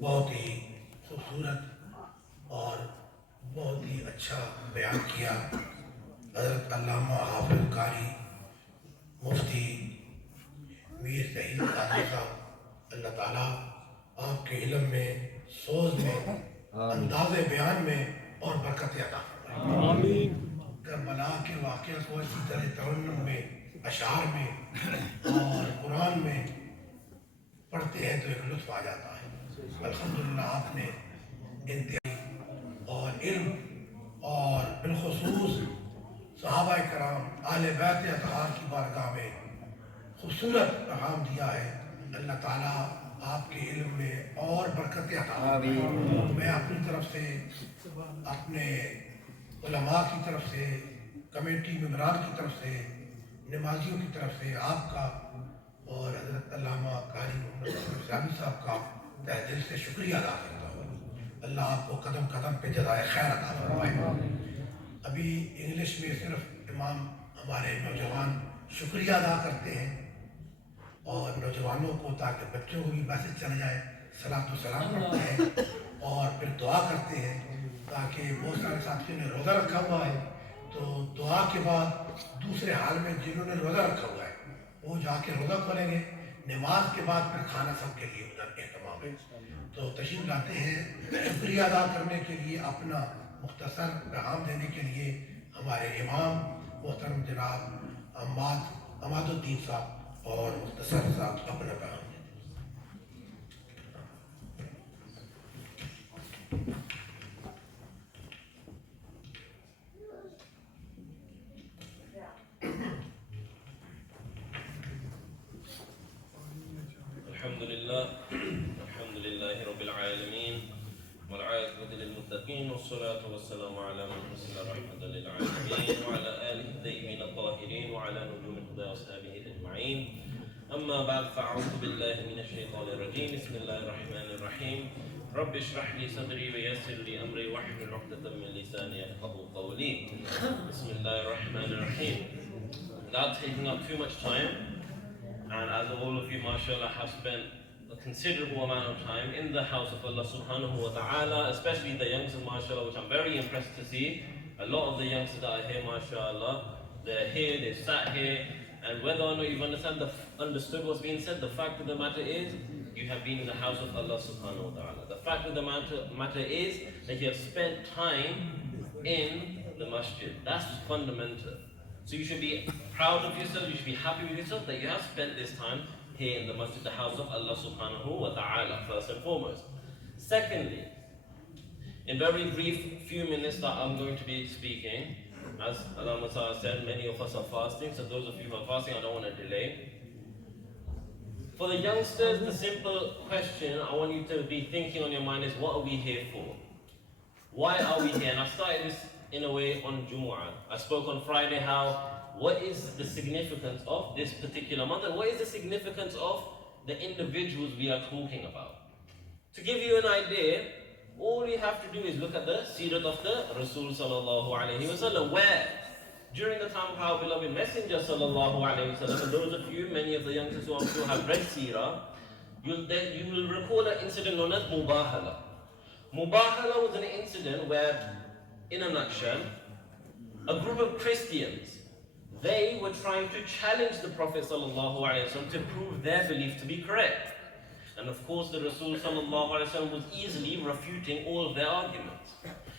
بہت ہی خوبصورت اور بہت ہی اچھا بیان کیا حضرت علامہ حافظ قاری مفتی پیر ظہیر قادری صاحب. اللہ تعالیٰ آپ کے علم میں، سوز میں، انداز بیان میں اور برکت عطا فرمائے. کربلا کے واقعہ کو اسی طرح ترنم میں، اشعار میں اور قرآن میں پڑھتے ہیں تو ایک لطف آ جاتا ہے. الحمدللہ آپ نے انتہائی اور علم اور بالخصوص صحابہ کرام اہل بیت اطہار کی بارگاہ میں خوبصورت پیغام دیا ہے. اللہ تعالیٰ آپ کے علم میں اور برکت عطا فرمائے. میں اپنی طرف سے، اپنے علماء کی طرف سے، کمیٹی ممبران کی طرف سے، نمازیوں کی طرف سے آپ کا اور حضرت علامہ قاری محمد شامی صاحب کا تہ دل سے شکریہ ادا کرتا ہوں. اللہ آپ کو قدم قدم پہ جزائے خیر عطا فرمائے. ابھی انگلش میں صرف امام ہمارے نوجوان شکریہ ادا کرتے ہیں اور نوجوانوں کو، تاکہ بچوں کو بھی میسج چل جائے، صلاۃ و سلام پڑھتے ہیں اور پھر دعا کرتے ہیں. تاکہ بہت سارے ساتھیوں نے روزہ رکھا ہوا ہے تو دعا کے بعد دوسرے حال میں جنہوں نے روزہ رکھا ہوا ہے وہ جا کے روزہ کھولیں گے. نماز کے بعد پھر کھانا سب کے لیے ادھر اہتمام ہے. تو تشریف لاتے ہیں شکریہ ادا کرنے کے لیے، اپنا مختصر پیغام دینے کے لیے ہمارے امام محترم جناب عماد الدین صاحب اور مختصر صاحب اپنا پیغام دیتے ہیں. الحمد لله رب العالمين والعاقبة للمتقين والصلاة والسلام على من أرسل رحمة للعالمين وعلى آله الطيبين الطاهرين وعلى نجوم الهدى وأصحابه أجمعين. أما بعد فأعوذ بالله من الشيطان الرجيم. بسم الله الرحمن الرحيم. رب اشرح لي صدري ويسر لي أمري واحلل عقدة من لساني يفقهوا قولي. بسم الله الرحمن الرحيم. Without taking up too much time, and as all of you, mashallah, have spent a considerable amount of time in the house of Allah subhanahu wa ta'ala, especially the youngsters, mashallah, which I'm very impressed to see. A lot of the youngsters that are here, mashallah, they're here, they've sat here, and whether or not you've understood what's being said, the fact of the matter is, you have been in the house of Allah subhanahu wa ta'ala. The fact of the matter is that you have spent time in the masjid. That's fundamental. So you should be proud of yourself, you should be happy with yourself that you have spent this time here in the masjid, the house of Allah subhanahu wa ta'ala, first and foremost. Secondly, in very brief few minutes that I'm going to be speaking, as Allama said, many of us are fasting, so those of you who are fasting, I don't want to delay. For the youngsters, the simple question I want you to be thinking on your mind is, what are we here for? Why are we here? And I started this in a way on Jumu'ah. I spoke on Friday what is the significance of this particular month and what is the significance of the individuals we are talking about. To give you an idea, all you have to do is look at the seerat of the Rasul sallallahu alayhi wa sallam, where during the time of our beloved Messenger sallallahu alayhi wa sallam, and those of you, many of the youngsters who I'm sure have read seerah, you will recall an incident known as Mubahala. Mubahala was an incident where, in a nutshell, a group of Christians, they were trying to challenge the Prophet ﷺ to prove their belief to be correct. And of course, the Rasul ﷺ was easily refuting all of their arguments.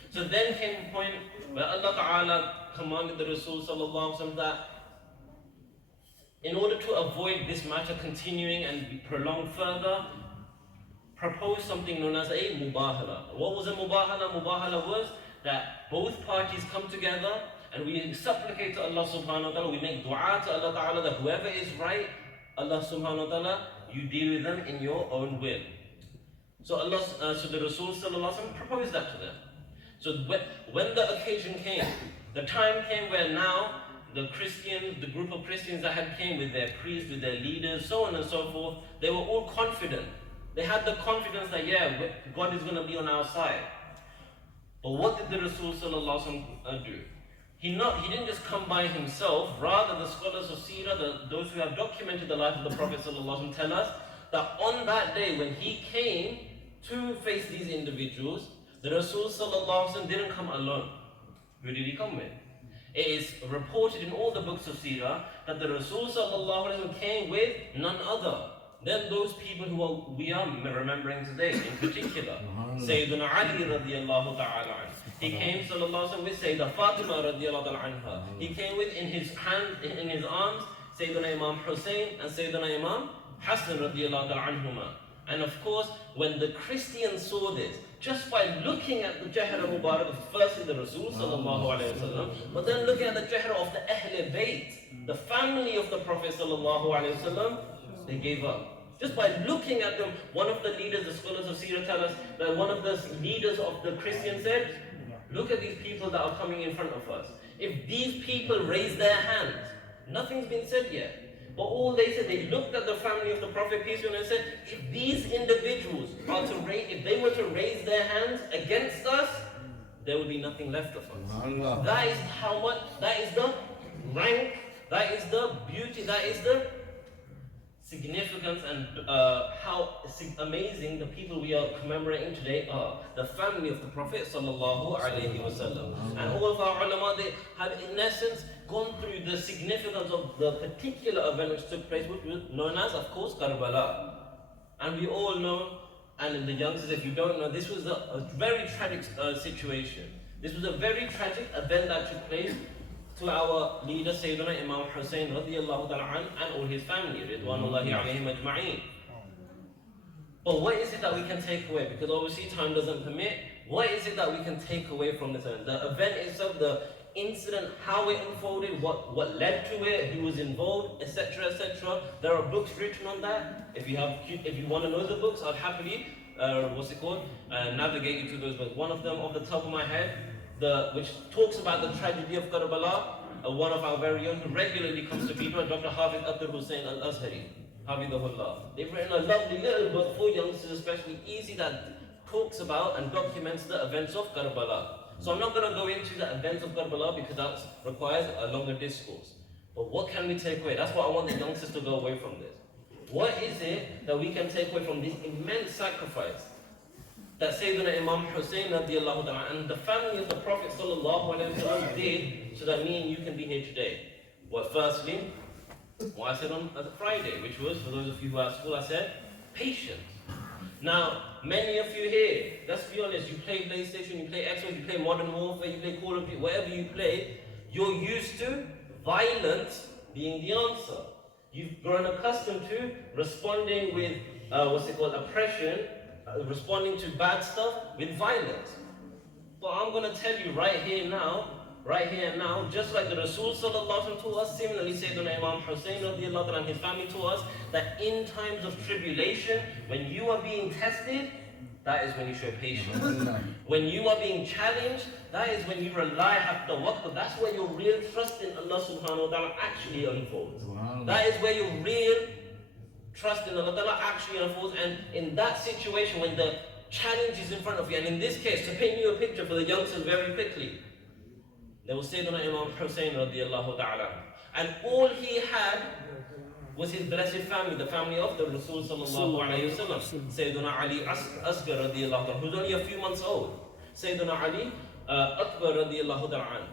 So then came a point where Allah Ta'ala commanded the Rasul ﷺ that in order to avoid this matter continuing and be prolonged further, propose something known as a mubahala. What was a mubahala? Mubahala was that both parties come together and we supplicate to Allah subhanahu wa ta'ala, we make dua to Allah ta'ala that whoever is right, Allah subhanahu wa ta'ala, you deal with them in your own will. So the Rasul sallallahu alaihi wasallam proposed that to them. So when the occasion came, the time came where now the group of Christians that had came with their priests, with their leaders, so on and so forth, they were all confident. They had the confidence that, yeah, God is going to be on our side. But what did the Rasul sallallahu alaihi wasallam do? He didn't just come by himself. Rather, the scholars of Seerah, those who have documented the life of the Prophet ﷺ, tell us that on that day when he came to face these individuals, the Rasul ﷺ didn't come alone. Who did he come with? It is reported in all the books of Seerah that the Rasul ﷺ came with none other than those people who we are remembering today, in particular. Sayyidina Ali radiallahu ta'ala anhu. He came sallallahu alaihi wasallam with Sayyidah Fatima radiallahu ta'ala anha. He came with in his arms, Sayyidina Imam Hussain and Sayyidina Imam Hassan radiallahu ta'ala anhuma. And of course, when the Christians saw this, just by looking at the Jahra Mubarak of firstly the Rasul sallallahu alaihi wasallam, but then looking at the Jahra of the Ahle Bayt, the family of the Prophet sallallahu alaihi wasallam, they gave up. Just by looking at them, one of the leaders, the scholars of Seerah tell us that one of the leaders of the Christians said, look at these people that are coming in front of us. If these people raise their hands, nothing's been said yet. But all they said, they looked at the family of the Prophet, peace be upon him, and said, if these individuals are to raise, if they were to raise their hands against us, there would be nothing left of us. That is how much, that is the rank, that is the beauty, that is the significance and how amazing the people we are commemorating today are. The family of the Prophet sallallahu alaihi wasallam. And all of our ulama, they have in essence gone through the significance of the particular event which took place, which was known as, of course, Karbala. And we all know, and the youngsters, if you don't know, this was a very tragic situation. This was a very tragic event that took place to our leader Sayyidina Imam Hussain radiallahu ta'ala and all his family, ridwanullahi alayhim ajma'een. But what is it that we can take away? Because obviously time doesn't permit. What is it that we can take away from this event? The event itself, the incident, how it unfolded, what led to it, who was involved, etc., etc. There are books written on that. If you want to know the books, I'll happily navigate you to those books. One of them, off the top of my head, which talks about the tragedy of Karbala, one of our very own who regularly comes to people, Dr. Hafiz Hussain al-Azhari, Hafidahullah. They've written a lovely little book for youngsters, especially easy, that talks about and documents the events of Karbala. So I'm not going to go into the events of Karbala because that requires a longer discourse. But what can we take away? That's what I want the youngsters to go away from this. What is it that we can take away from this immense sacrifice that Sayyidina Imam Hussain radiallahu ta'ala and the family of the Prophet sallallahu alaihi wasallam did so that me and you can be here today? Well, firstly, what I said on Friday, which was, for those of you who are at school, I said, patience. Now, many of you here, let's be honest, you play PlayStation, you play Xbox, you play Modern Warfare, you play Call of Duty, whatever you play, you're used to violence being the answer. You've grown accustomed to responding with, oppression, responding to bad stuff with violence. But I'm going to tell you right here and now, just like the Rasul sallallahu alaihi wasallam taught us, similarly Sayyidina Imam Hussain radiallahu anhu and his family taught us that in times of tribulation, when you are being tested, that is when you show patience. When you are being challenged, that is when you rely haqqa waqta. That's where your real trust in Allah subhanahu wa ta'ala actually unfolds. That is where your real trust in Allah ta'ala actually unfolds. And in that situation, when the challenge is in front of you, and in this case, to paint you a picture for the youngsters very quickly, there was Sayyidina Imam Hussain radiallahu ta'ala, and all he had was his blessed family, the family of the Rasul sallallahu alayhi wa sallam. Sayyiduna Ali Asghar radiallahu anhu, who's only a few months old. Sayyiduna Ali Akbar radiallahu anhu.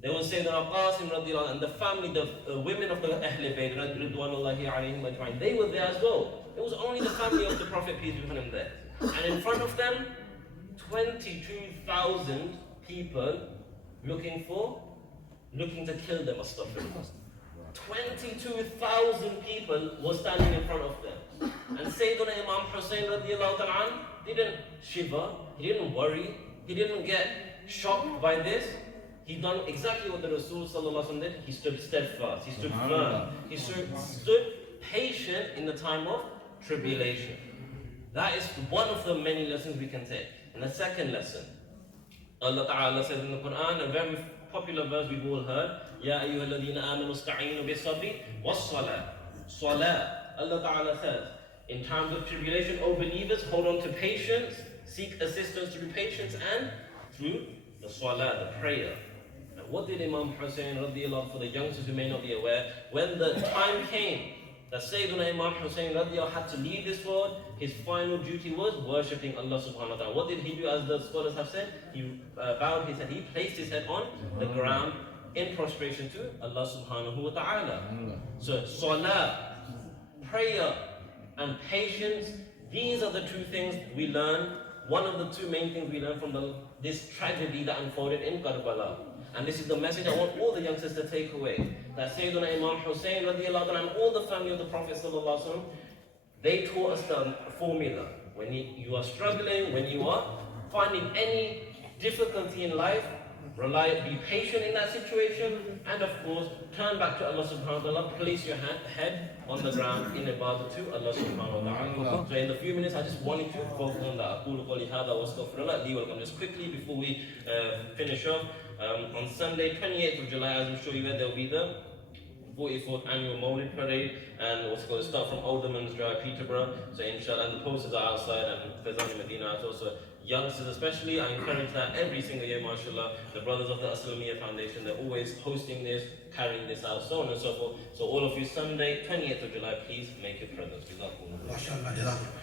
There was Sayyidina Qasim radiallahu anhu, and the family, the women of the Ahle Bayt ridwanullahi alayhim ajma'in, they were there as well. It was only the family of the Prophet, peace be upon him, there. And in front of them, 22,000 people looking to kill them, astaghfirullah. 22,000 people were standing in front of them. And Sayyidina Imam Hussain radiallahu anhu didn't shiver, he didn't worry, he didn't get shocked by this. He done exactly what the Rasul sallallahu alaihi wasallam did. He stood steadfast, he stood firm, he stood patient in the time of tribulation. That is one of the many lessons we can take. And the second lesson, Allah Ta'ala says in the Quran, a very popular verse we've all heard, Ya ayyuhalladhina amanu ista'inu bis-sabri was-salat. Salat. Allah Ta'ala says, in times of tribulation, O believers, hold on to patience, seek assistance through patience and through the salat, the prayer. And what did Imam Hussain radiallahu, for the youngsters who may not be aware, when the time came that Sayyidina Imam Hussain radiallahu had to leave this world, his final duty was worshipping Allah subhanahu wa ta'ala. What did he do, as the scholars have said? He bowed his head, he placed his head on the ground in prostration to Allah subhanahu wa ta'ala. So salah, prayer and patience, these are the two things we learn. One of the two main things we learn from this tragedy that unfolded in Karbala. And this is the message I want all the youngsters to take away. That Sayyidina Imam Hussain radiallahu anhu and all the family of the Prophet sallallahu alaihi wasallam, they taught us the formula. When you are struggling, when you are finding any difficulty in life, be patient in that situation, and of course, turn back to Allah subhanahu wa ta'ala, place your head on the ground in ibadah to Allah subhanahu wa ta'ala. So in the few minutes, I just wanted to focus on that. أقول قولي هذا واستغفر الله. Just quickly before we finish off, on Sunday, 28th of July, as I'm sure you read, there will be the 44th annual Maulid parade, and what's going to start from Alderman's Drive, Peterborough. So inshallah, and the posters are outside, and Fezani Medina is also. Youngsters especially, I encourage that every single year, mashallah, the brothers of the Aslamiyya Foundation, they're always hosting this, carrying this out, so on and so forth. So all of you, Sunday, 28th of July, please make your presence. MashaAllah, jazakumullah.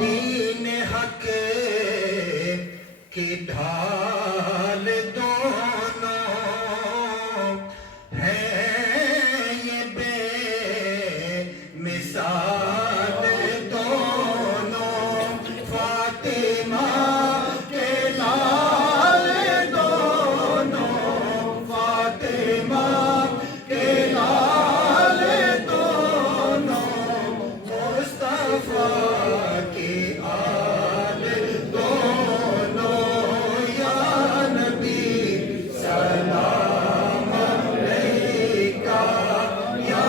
دین حق کی ڈھال دونوں ہیں یہ بے مثال دونوں فاطمہ کے لال دونوں فاطمہ کے لال دونوں مصطفیٰ کی آل دونوں یا نبی سلام علیکہ یا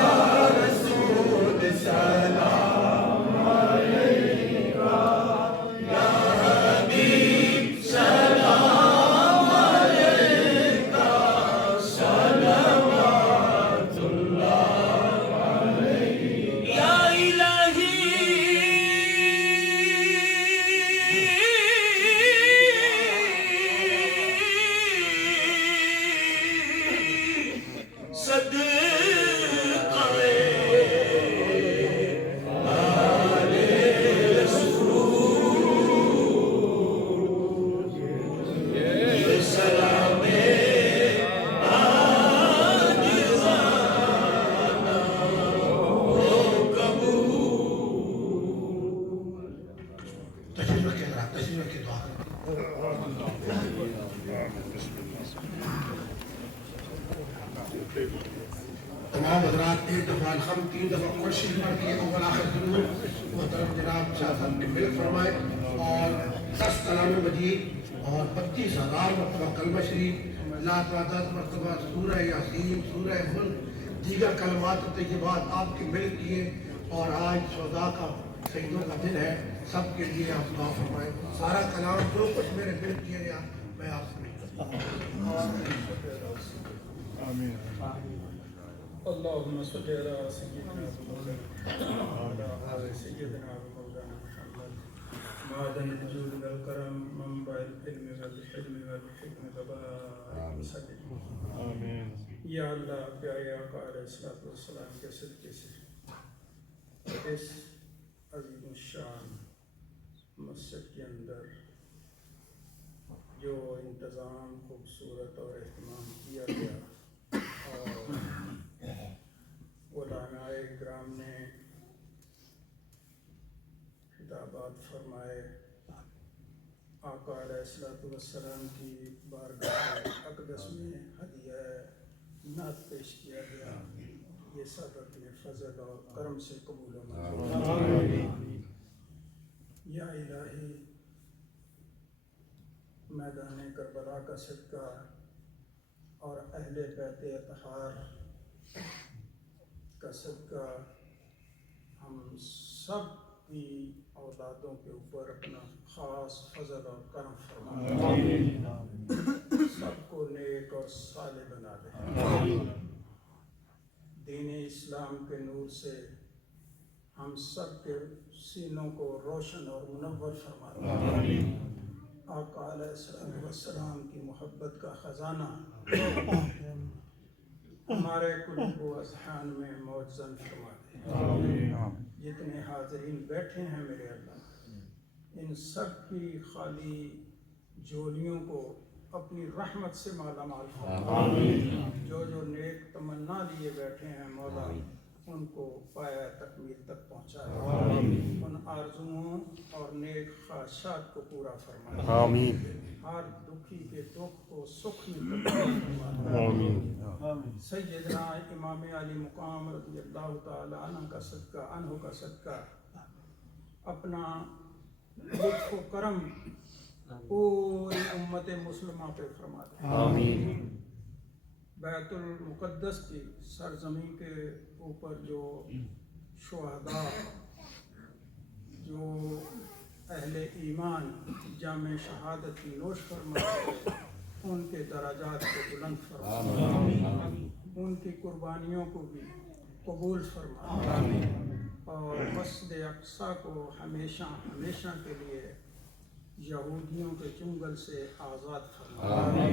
رسول سلام علیکہ یا حبیب سلام علیکہ صلوات اللہ علیہ یا الہی صدقہ آل رسول سلام آجزانہ ہو قبول تشریف رکھیں حضرات تشریف رکھیں دعا تمام حضرات ایک دفعہ الحمد 3 دفعہ قرشی پڑھ کے اول آخر ضرور محترم جناب شاہ صاحب نے ملک فرمائے اور 10 کلام مجید اور 32,000 مرتبہ کلمہ شریف لا تعداد مرتبہ سورہ یاسین سورہ ملک دیگر کلمات و طیبات آپ کے ملک کیے اور آج شہداء کا شہیدوں کا دن ہے سب کے لیے آپ دعا فرمائیں سارا کلام جو کچھ میرے ملک کیا گیا میں آپ سے اللهم صل على سيدنا محمد وعلى آل سيدنا مولانا محمد معدن الجود والكرم منبع العلم والحلم والحكمة وبارك وسلم آمين یا اللہ پیارے آقا علیہ الصلوۃ والسلام کے صدقے سے اس عظیم الشان مسجد کے اندر جو انتظام خوبصورت اور اہتمام کیا گیا اور علماء کرام نے خطابات فرمائے آقا علیہ الصلوۃ والسلام کی بارگاہ اقدس میں ہدیہ نعت پیش کیا گیا یہ سب اپنے فضل اور کرم سے قبول و منظور یا الہی میدان کربلا کا صدقہ اور اہل بیت اطہار کا صدقہ ہم سب کی اولادوں کے اوپر اپنا خاص فضل اور کرم فرما سب کو نیک اور صالح بنا دے دین اسلام کے نور سے ہم سب کے سینوں کو روشن اور منور فرما دے آقا علیہ السلام کی محبت کا خزانہ ہمارے قلوب و اذہان میں موجزن فرما دے جتنے حاضرین بیٹھے ہیں میرے اللہ ان سب کی خالی جولیوں کو اپنی رحمت سے مالا مال فرما جو نیک تمنا لیے بیٹھے ہیں مولا ان کو پایا تکمیل تک پہنچائے ان آرزوؤں اور نیک خواہشات کو پورا فرمائے ہر دکھی کے دکھ کو سکھ میں تبدیل فرمائے سیدنا امام علی مقام رضی اللہ تعالی عنہ کا صدقہ اپنا لطف و کرم پوری امت مسلمہ پہ فرما دے بیت المقدس کی سرزمین کے اوپر جو شہداء جو اہل ایمان جامع شہادت کی نوش فرمائے ان کے درجات کو بلند فرما ان کی قربانیوں کو بھی قبول فرما اور مسجد اقصی کو ہمیشہ کے لیے یہودیوں کے چنگل سے آزاد فرما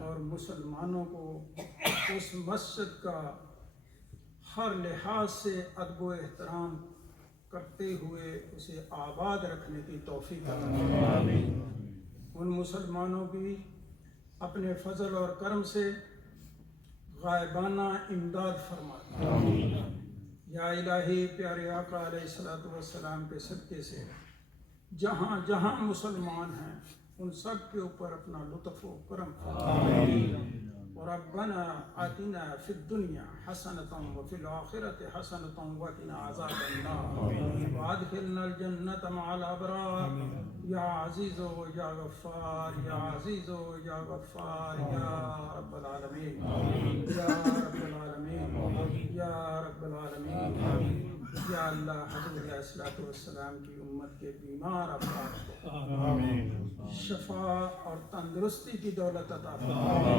اور مسلمانوں کو اس مسجد کا ہر لحاظ سے ادب و احترام کرتے ہوئے اسے آباد رکھنے کی توفیق عطا فرما۔ ان مسلمانوں کی اپنے فضل اور کرم سے غائبانہ امداد فرما۔ یا الہی پیارے آقا علیہ الصلوۃ والسلام کے صدقے سے جہاں جہاں مسلمان ہیں ان سب کے اوپر اپنا لطف و کرم فرما۔ ربنا آتنا فی الدنیا حسنۃ وفی الآخرۃ حسنۃ وقنا عذاب النار وادخلنا الجنۃ مع الابرار یا عزیز و یا غفار یا عزیز و یا غفار یا رب العالمین یا رب العالمین یا رب العالمین۔ یا اللہ حضور علیہ الصلوۃ والسلام کی امت کے بیمار افراد کو شفا اور تندرستی کی دولت عطا فرما۔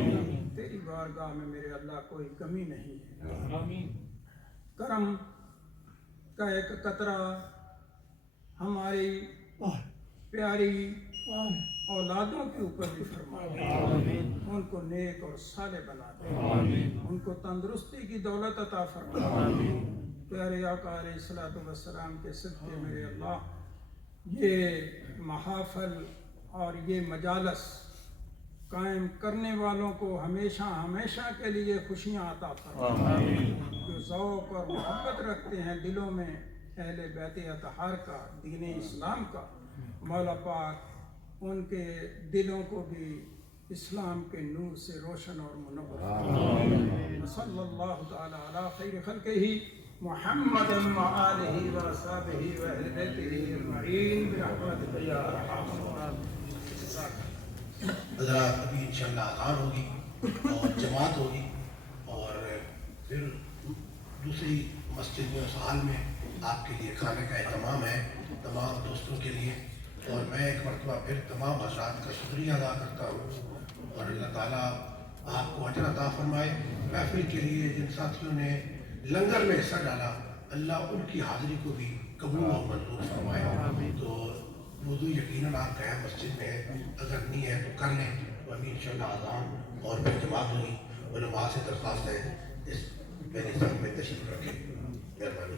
تیری بارگاہ میں میرے اللہ کوئی کمی نہیں ہے۔ کرم کا ایک قطرہ ہماری پیاری اولادوں کے اوپر بھی فرما دے، ان کو نیک اور صالح بنا دے، ان کو تندرستی کی دولت عطا فرما۔ پیارے آقا علیہ الصلوۃ والسلام کے صدقے میرے اللہ یہ محافل اور یہ مجالس قائم کرنے والوں کو ہمیشہ ہمیشہ کے لیے خوشیاں عطا فرما۔ جو ذوق اور محبت رکھتے ہیں دلوں میں اہل بیت اطہار کا، دین اسلام کا، مولا پاک ان کے دلوں کو بھی اسلام کے نور سے روشن اور منور فرمائے۔ صلی اللہ تعالی علی خیر خلقہ محمد وآلہ وصحبہ وأہل بیتہ اجمعین برحمتک یا ارحم الراحمین۔ حضرات ابھی انشاءاللہ اذان ہوگی اور جماعت ہوگی اور پھر دوسری مسجد میں اس حال میں آپ کے لیے کھانے کا اہتمام ہے تمام دوستوں کے لیے۔ اور میں ایک مرتبہ پھر تمام حضرات کا شکریہ ادا کرتا ہوں اور اللہ تعالیٰ آپ کو اجر عطا فرمائے۔ محفل کے لیے جن ساتھیوں نے لنگر میں حصہ ڈالا اللہ ان کی حاضری کو بھی قبول و منظور فرمائے۔ تو وضو یقیناً آپ کا ہے مسجد میں ہے، اگر نہیں ہے تو کر لیں۔ تو ابھی انشاءاللہ اذان اور پھر جماعت ہوگی۔ علماء سے درخواست ہے اس پہلے سب میں تشریف رکھیں، مہربانی۔